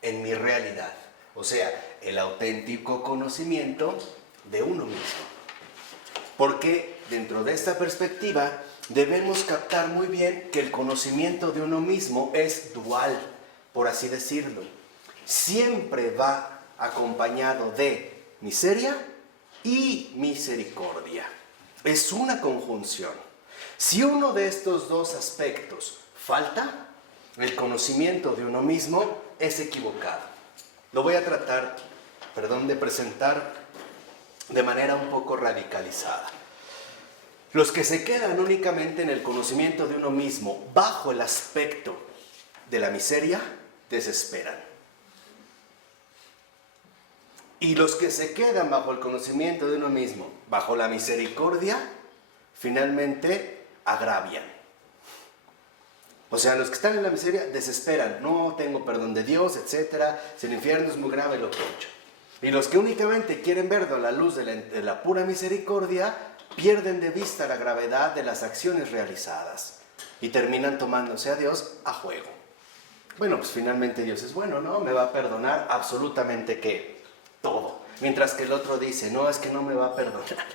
en mi realidad, o sea, el auténtico conocimiento de uno mismo. Porque dentro de esta perspectiva debemos captar muy bien que el conocimiento de uno mismo es dual, por así decirlo. Siempre va acompañado de miseria y misericordia. Es una conjunción. Si uno de estos dos aspectos falta, el conocimiento de uno mismo es equivocado. Lo voy a tratar, de presentar de manera un poco radicalizada. Los que se quedan únicamente en el conocimiento de uno mismo bajo el aspecto de la miseria, desesperan. Y los que se quedan bajo el conocimiento de uno mismo, bajo la misericordia, finalmente agravian. O sea, los que están en la miseria desesperan, no tengo perdón de Dios, etc. Si el infierno es muy grave lo que he hecho. Y los que únicamente quieren verlo a la luz de la pura misericordia, pierden de vista la gravedad de las acciones realizadas y terminan tomándose a Dios a juego. Bueno, pues finalmente Dios es bueno, ¿no? Me va a perdonar absolutamente ¿qué? Todo. Mientras que el otro dice, no, es que no me va a perdonar.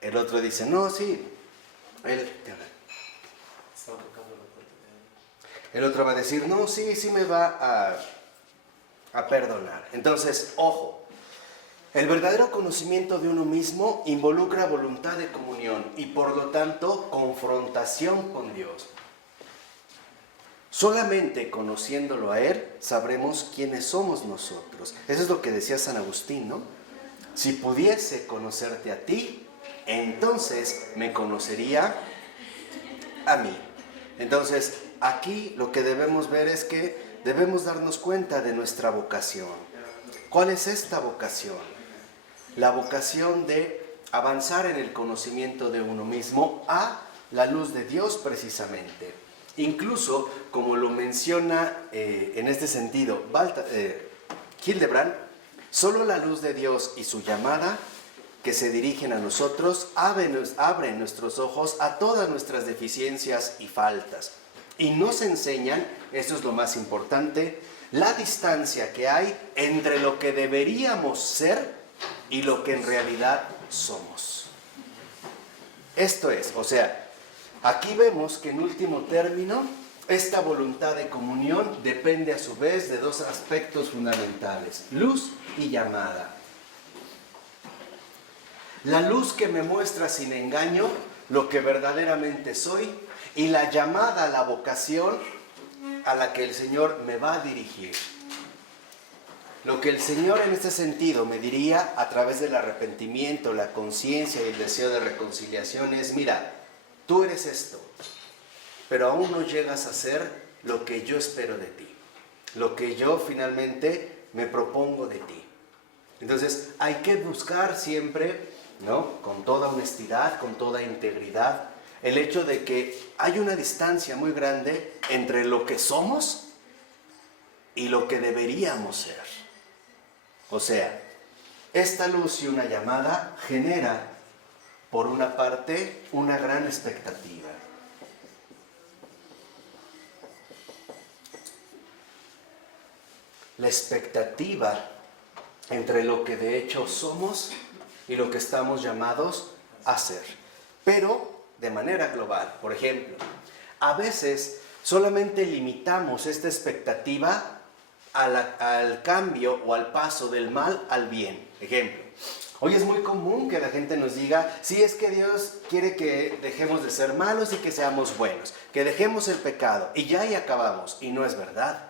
El otro dice, no, sí. El otro va a decir, no, sí, sí me va a perdonar. Entonces, ojo, el verdadero conocimiento de uno mismo involucra voluntad de comunión y por lo tanto confrontación con Dios. Solamente conociéndolo a Él sabremos quiénes somos nosotros. Eso es lo que decía San Agustín, ¿no? Si pudiese conocerte a ti, entonces me conocería a mí. Entonces, aquí lo que debemos ver es que debemos darnos cuenta de nuestra vocación. ¿Cuál es esta vocación? La vocación de avanzar en el conocimiento de uno mismo a la luz de Dios precisamente. Incluso, como lo menciona en este sentido Hildebrand, solo la luz de Dios y su llamada que se dirigen a nosotros abren nuestros ojos a todas nuestras deficiencias y faltas. Y nos enseñan, eso es lo más importante, la distancia que hay entre lo que deberíamos ser y lo que en realidad somos. Esto es, o sea, aquí vemos que en último término, esta voluntad de comunión depende a su vez de dos aspectos fundamentales, luz y llamada. La luz que me muestra sin engaño lo que verdaderamente soy y la llamada a la vocación a la que el Señor me va a dirigir. Lo que el Señor en este sentido me diría a través del arrepentimiento, la conciencia y el deseo de reconciliación es: mira, tú eres esto, pero aún no llegas a ser lo que yo espero de ti, lo que yo finalmente me propongo de ti. Entonces hay que buscar siempre, ¿no?, con toda honestidad, con toda integridad, el hecho de que hay una distancia muy grande entre lo que somos y lo que deberíamos ser. O sea, esta luz y una llamada genera, por una parte, una gran expectativa. La expectativa entre lo que de hecho somos y lo que estamos llamados a ser. Pero de manera global, por ejemplo, a veces solamente limitamos esta expectativa al cambio o al paso del mal al bien. Ejemplo, hoy es muy común que la gente nos diga: sí, es que Dios quiere que dejemos de ser malos y que seamos buenos, que dejemos el pecado y ya ahí acabamos. Y no es verdad.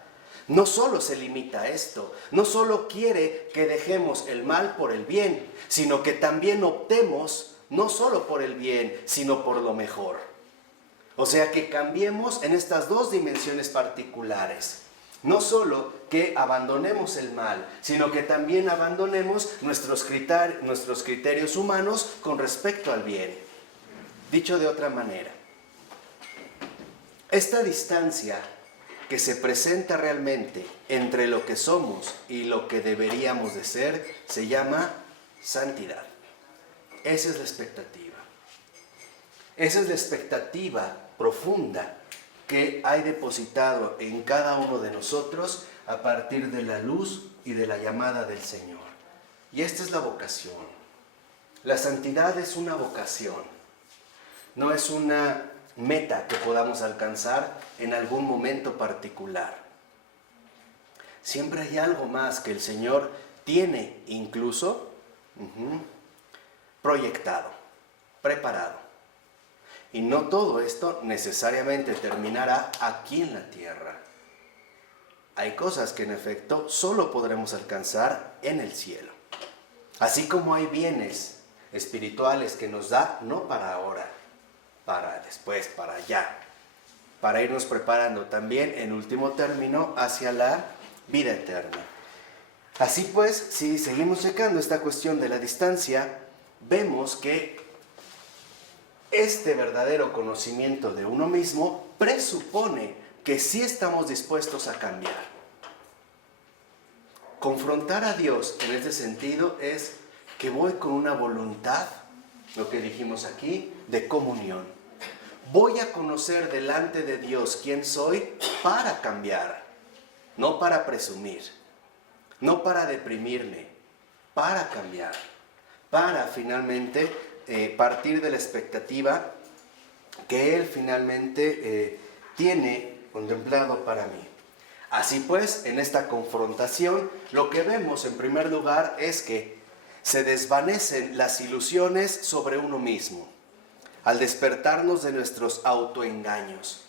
No solo se limita a esto, no solo quiere que dejemos el mal por el bien, sino que también optemos no solo por el bien, sino por lo mejor. O sea, que cambiemos en estas dos dimensiones particulares. No solo que abandonemos el mal, sino que también abandonemos nuestros criterios humanos con respecto al bien. Dicho de otra manera, esta distancia que se presenta realmente entre lo que somos y lo que deberíamos de ser se llama santidad. Esa es la expectativa. Esa es la expectativa profunda que hay depositado en cada uno de nosotros a partir de la luz y de la llamada del Señor. Y esta es la vocación. La santidad es una vocación, no es una meta que podamos alcanzar en algún momento particular. Siempre hay algo más que el Señor tiene incluso proyectado, preparado. Y no todo esto necesariamente terminará aquí en la tierra. Hay cosas que en efecto solo podremos alcanzar en el cielo. Así como hay bienes espirituales que nos da no para ahora, para después, para allá, para irnos preparando también en último término hacia la vida eterna. Así pues, si seguimos checando esta cuestión de la distancia, vemos que este verdadero conocimiento de uno mismo presupone que sí estamos dispuestos a cambiar. Confrontar a Dios en este sentido es que voy con una voluntad, lo que dijimos aquí, de comunión. Voy a conocer delante de Dios quién soy para cambiar, no para presumir, no para deprimirme, para cambiar, para finalmente partir de la expectativa que Él finalmente tiene contemplado para mí. Así pues, en esta confrontación, lo que vemos en primer lugar es que se desvanecen las ilusiones sobre uno mismo al despertarnos de nuestros autoengaños.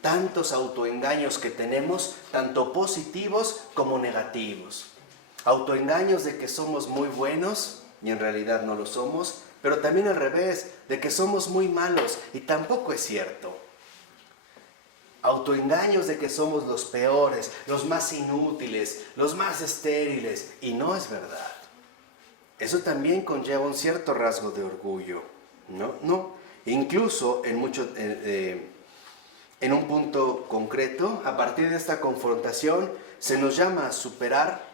Tantos autoengaños que tenemos, tanto positivos como negativos. Autoengaños de que somos muy buenos y en realidad no lo somos, pero también al revés, de que somos muy malos y tampoco es cierto. autoengaños de que somos los peores, los más inútiles, los más estériles, y no es verdad. Eso también conlleva un cierto rasgo de orgullo, ¿no? No, incluso en un punto concreto, a partir de esta confrontación, se nos llama a superar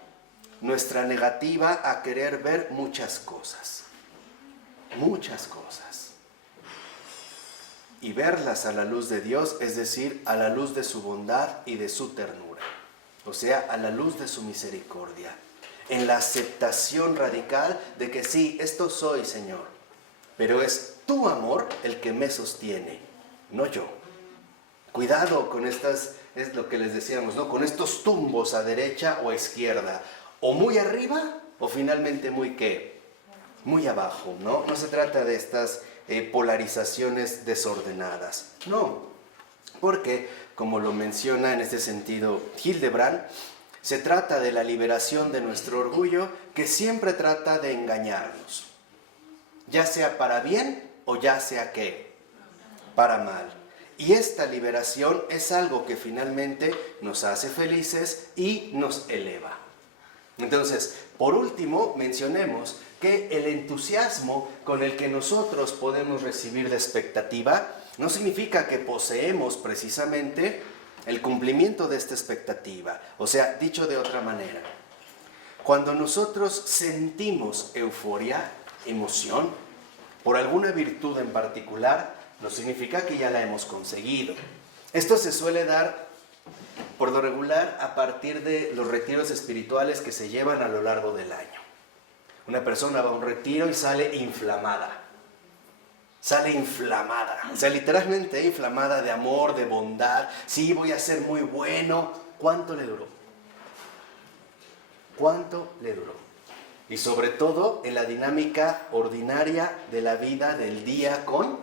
nuestra negativa a querer ver muchas cosas, y verlas a la luz de Dios, es decir, a la luz de su bondad y de su ternura, o sea, a la luz de su misericordia, en la aceptación radical de que sí, esto soy, Señor, pero es tu amor el que me sostiene, no yo. Cuidado con estas, es lo que les decíamos, ¿no? Con estos tumbos a derecha o a izquierda, o muy arriba o finalmente muy ¿qué? Muy abajo, ¿no? No se trata de estas polarizaciones desordenadas, no, porque como lo menciona en este sentido Hildebrand, se trata de la liberación de nuestro orgullo que siempre trata de engañarnos, ya sea para bien o ya sea ¿qué? Para mal. Y esta liberación es algo que finalmente nos hace felices y nos eleva. Entonces, por último, mencionemos que el entusiasmo con el que nosotros podemos recibir la expectativa no significa que poseemos precisamente el cumplimiento de esta expectativa. O sea, dicho de otra manera, cuando nosotros sentimos euforia, emoción, por alguna virtud en particular, no significa que ya la hemos conseguido. Esto se suele dar, por lo regular, a partir de los retiros espirituales que se llevan a lo largo del año. Una persona va a un retiro y sale inflamada. O sea, literalmente inflamada de amor, de bondad. Sí, voy a ser muy bueno. ¿Cuánto le duró? ¿Cuánto le duró? Y sobre todo en la dinámica ordinaria de la vida del día con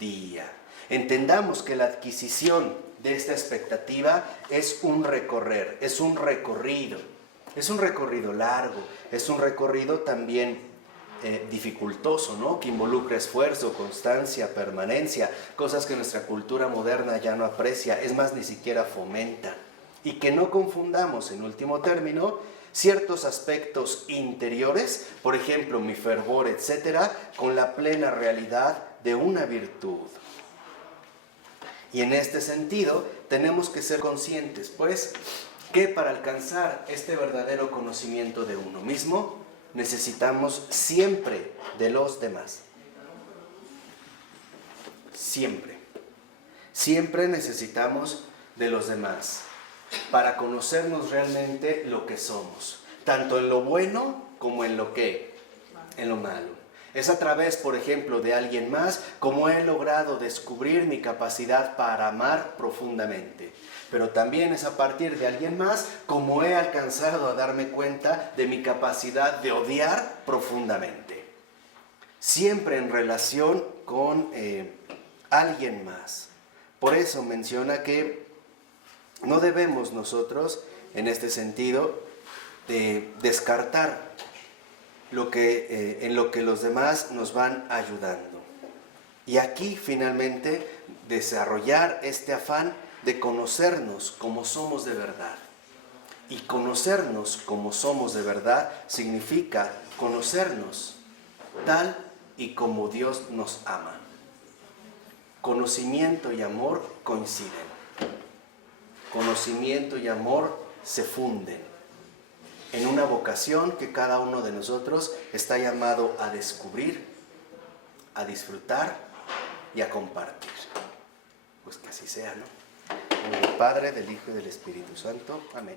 día. Entendamos que la adquisición de esta expectativa es un recorrer, es un recorrido largo, es un recorrido también dificultoso, ¿no? Que involucra esfuerzo, constancia, permanencia, cosas que nuestra cultura moderna ya no aprecia, es más, ni siquiera fomenta. Y que no confundamos, en último término, ciertos aspectos interiores, por ejemplo, mi fervor, etcétera, con la plena realidad de una virtud. Y en este sentido, tenemos que ser conscientes, pues, que para alcanzar este verdadero conocimiento de uno mismo, necesitamos siempre de los demás. Siempre necesitamos de los demás para conocernos realmente lo que somos, tanto en lo bueno como en lo malo. Es a través, por ejemplo, de alguien más como he logrado descubrir mi capacidad para amar profundamente. Pero también es a partir de alguien más como he alcanzado a darme cuenta de mi capacidad de odiar profundamente. Siempre en relación con alguien más. Por eso menciona que no debemos nosotros, en este sentido, descartar en lo que los demás nos van ayudando. Y aquí, finalmente, desarrollar este afán de conocernos como somos de verdad. Y conocernos como somos de verdad significa conocernos tal y como Dios nos ama. Conocimiento y amor coinciden. Conocimiento y amor se funden en una vocación que cada uno de nosotros está llamado a descubrir, a disfrutar y a compartir. Pues que así sea, ¿no? En el Padre, del Hijo y del Espíritu Santo. Amén.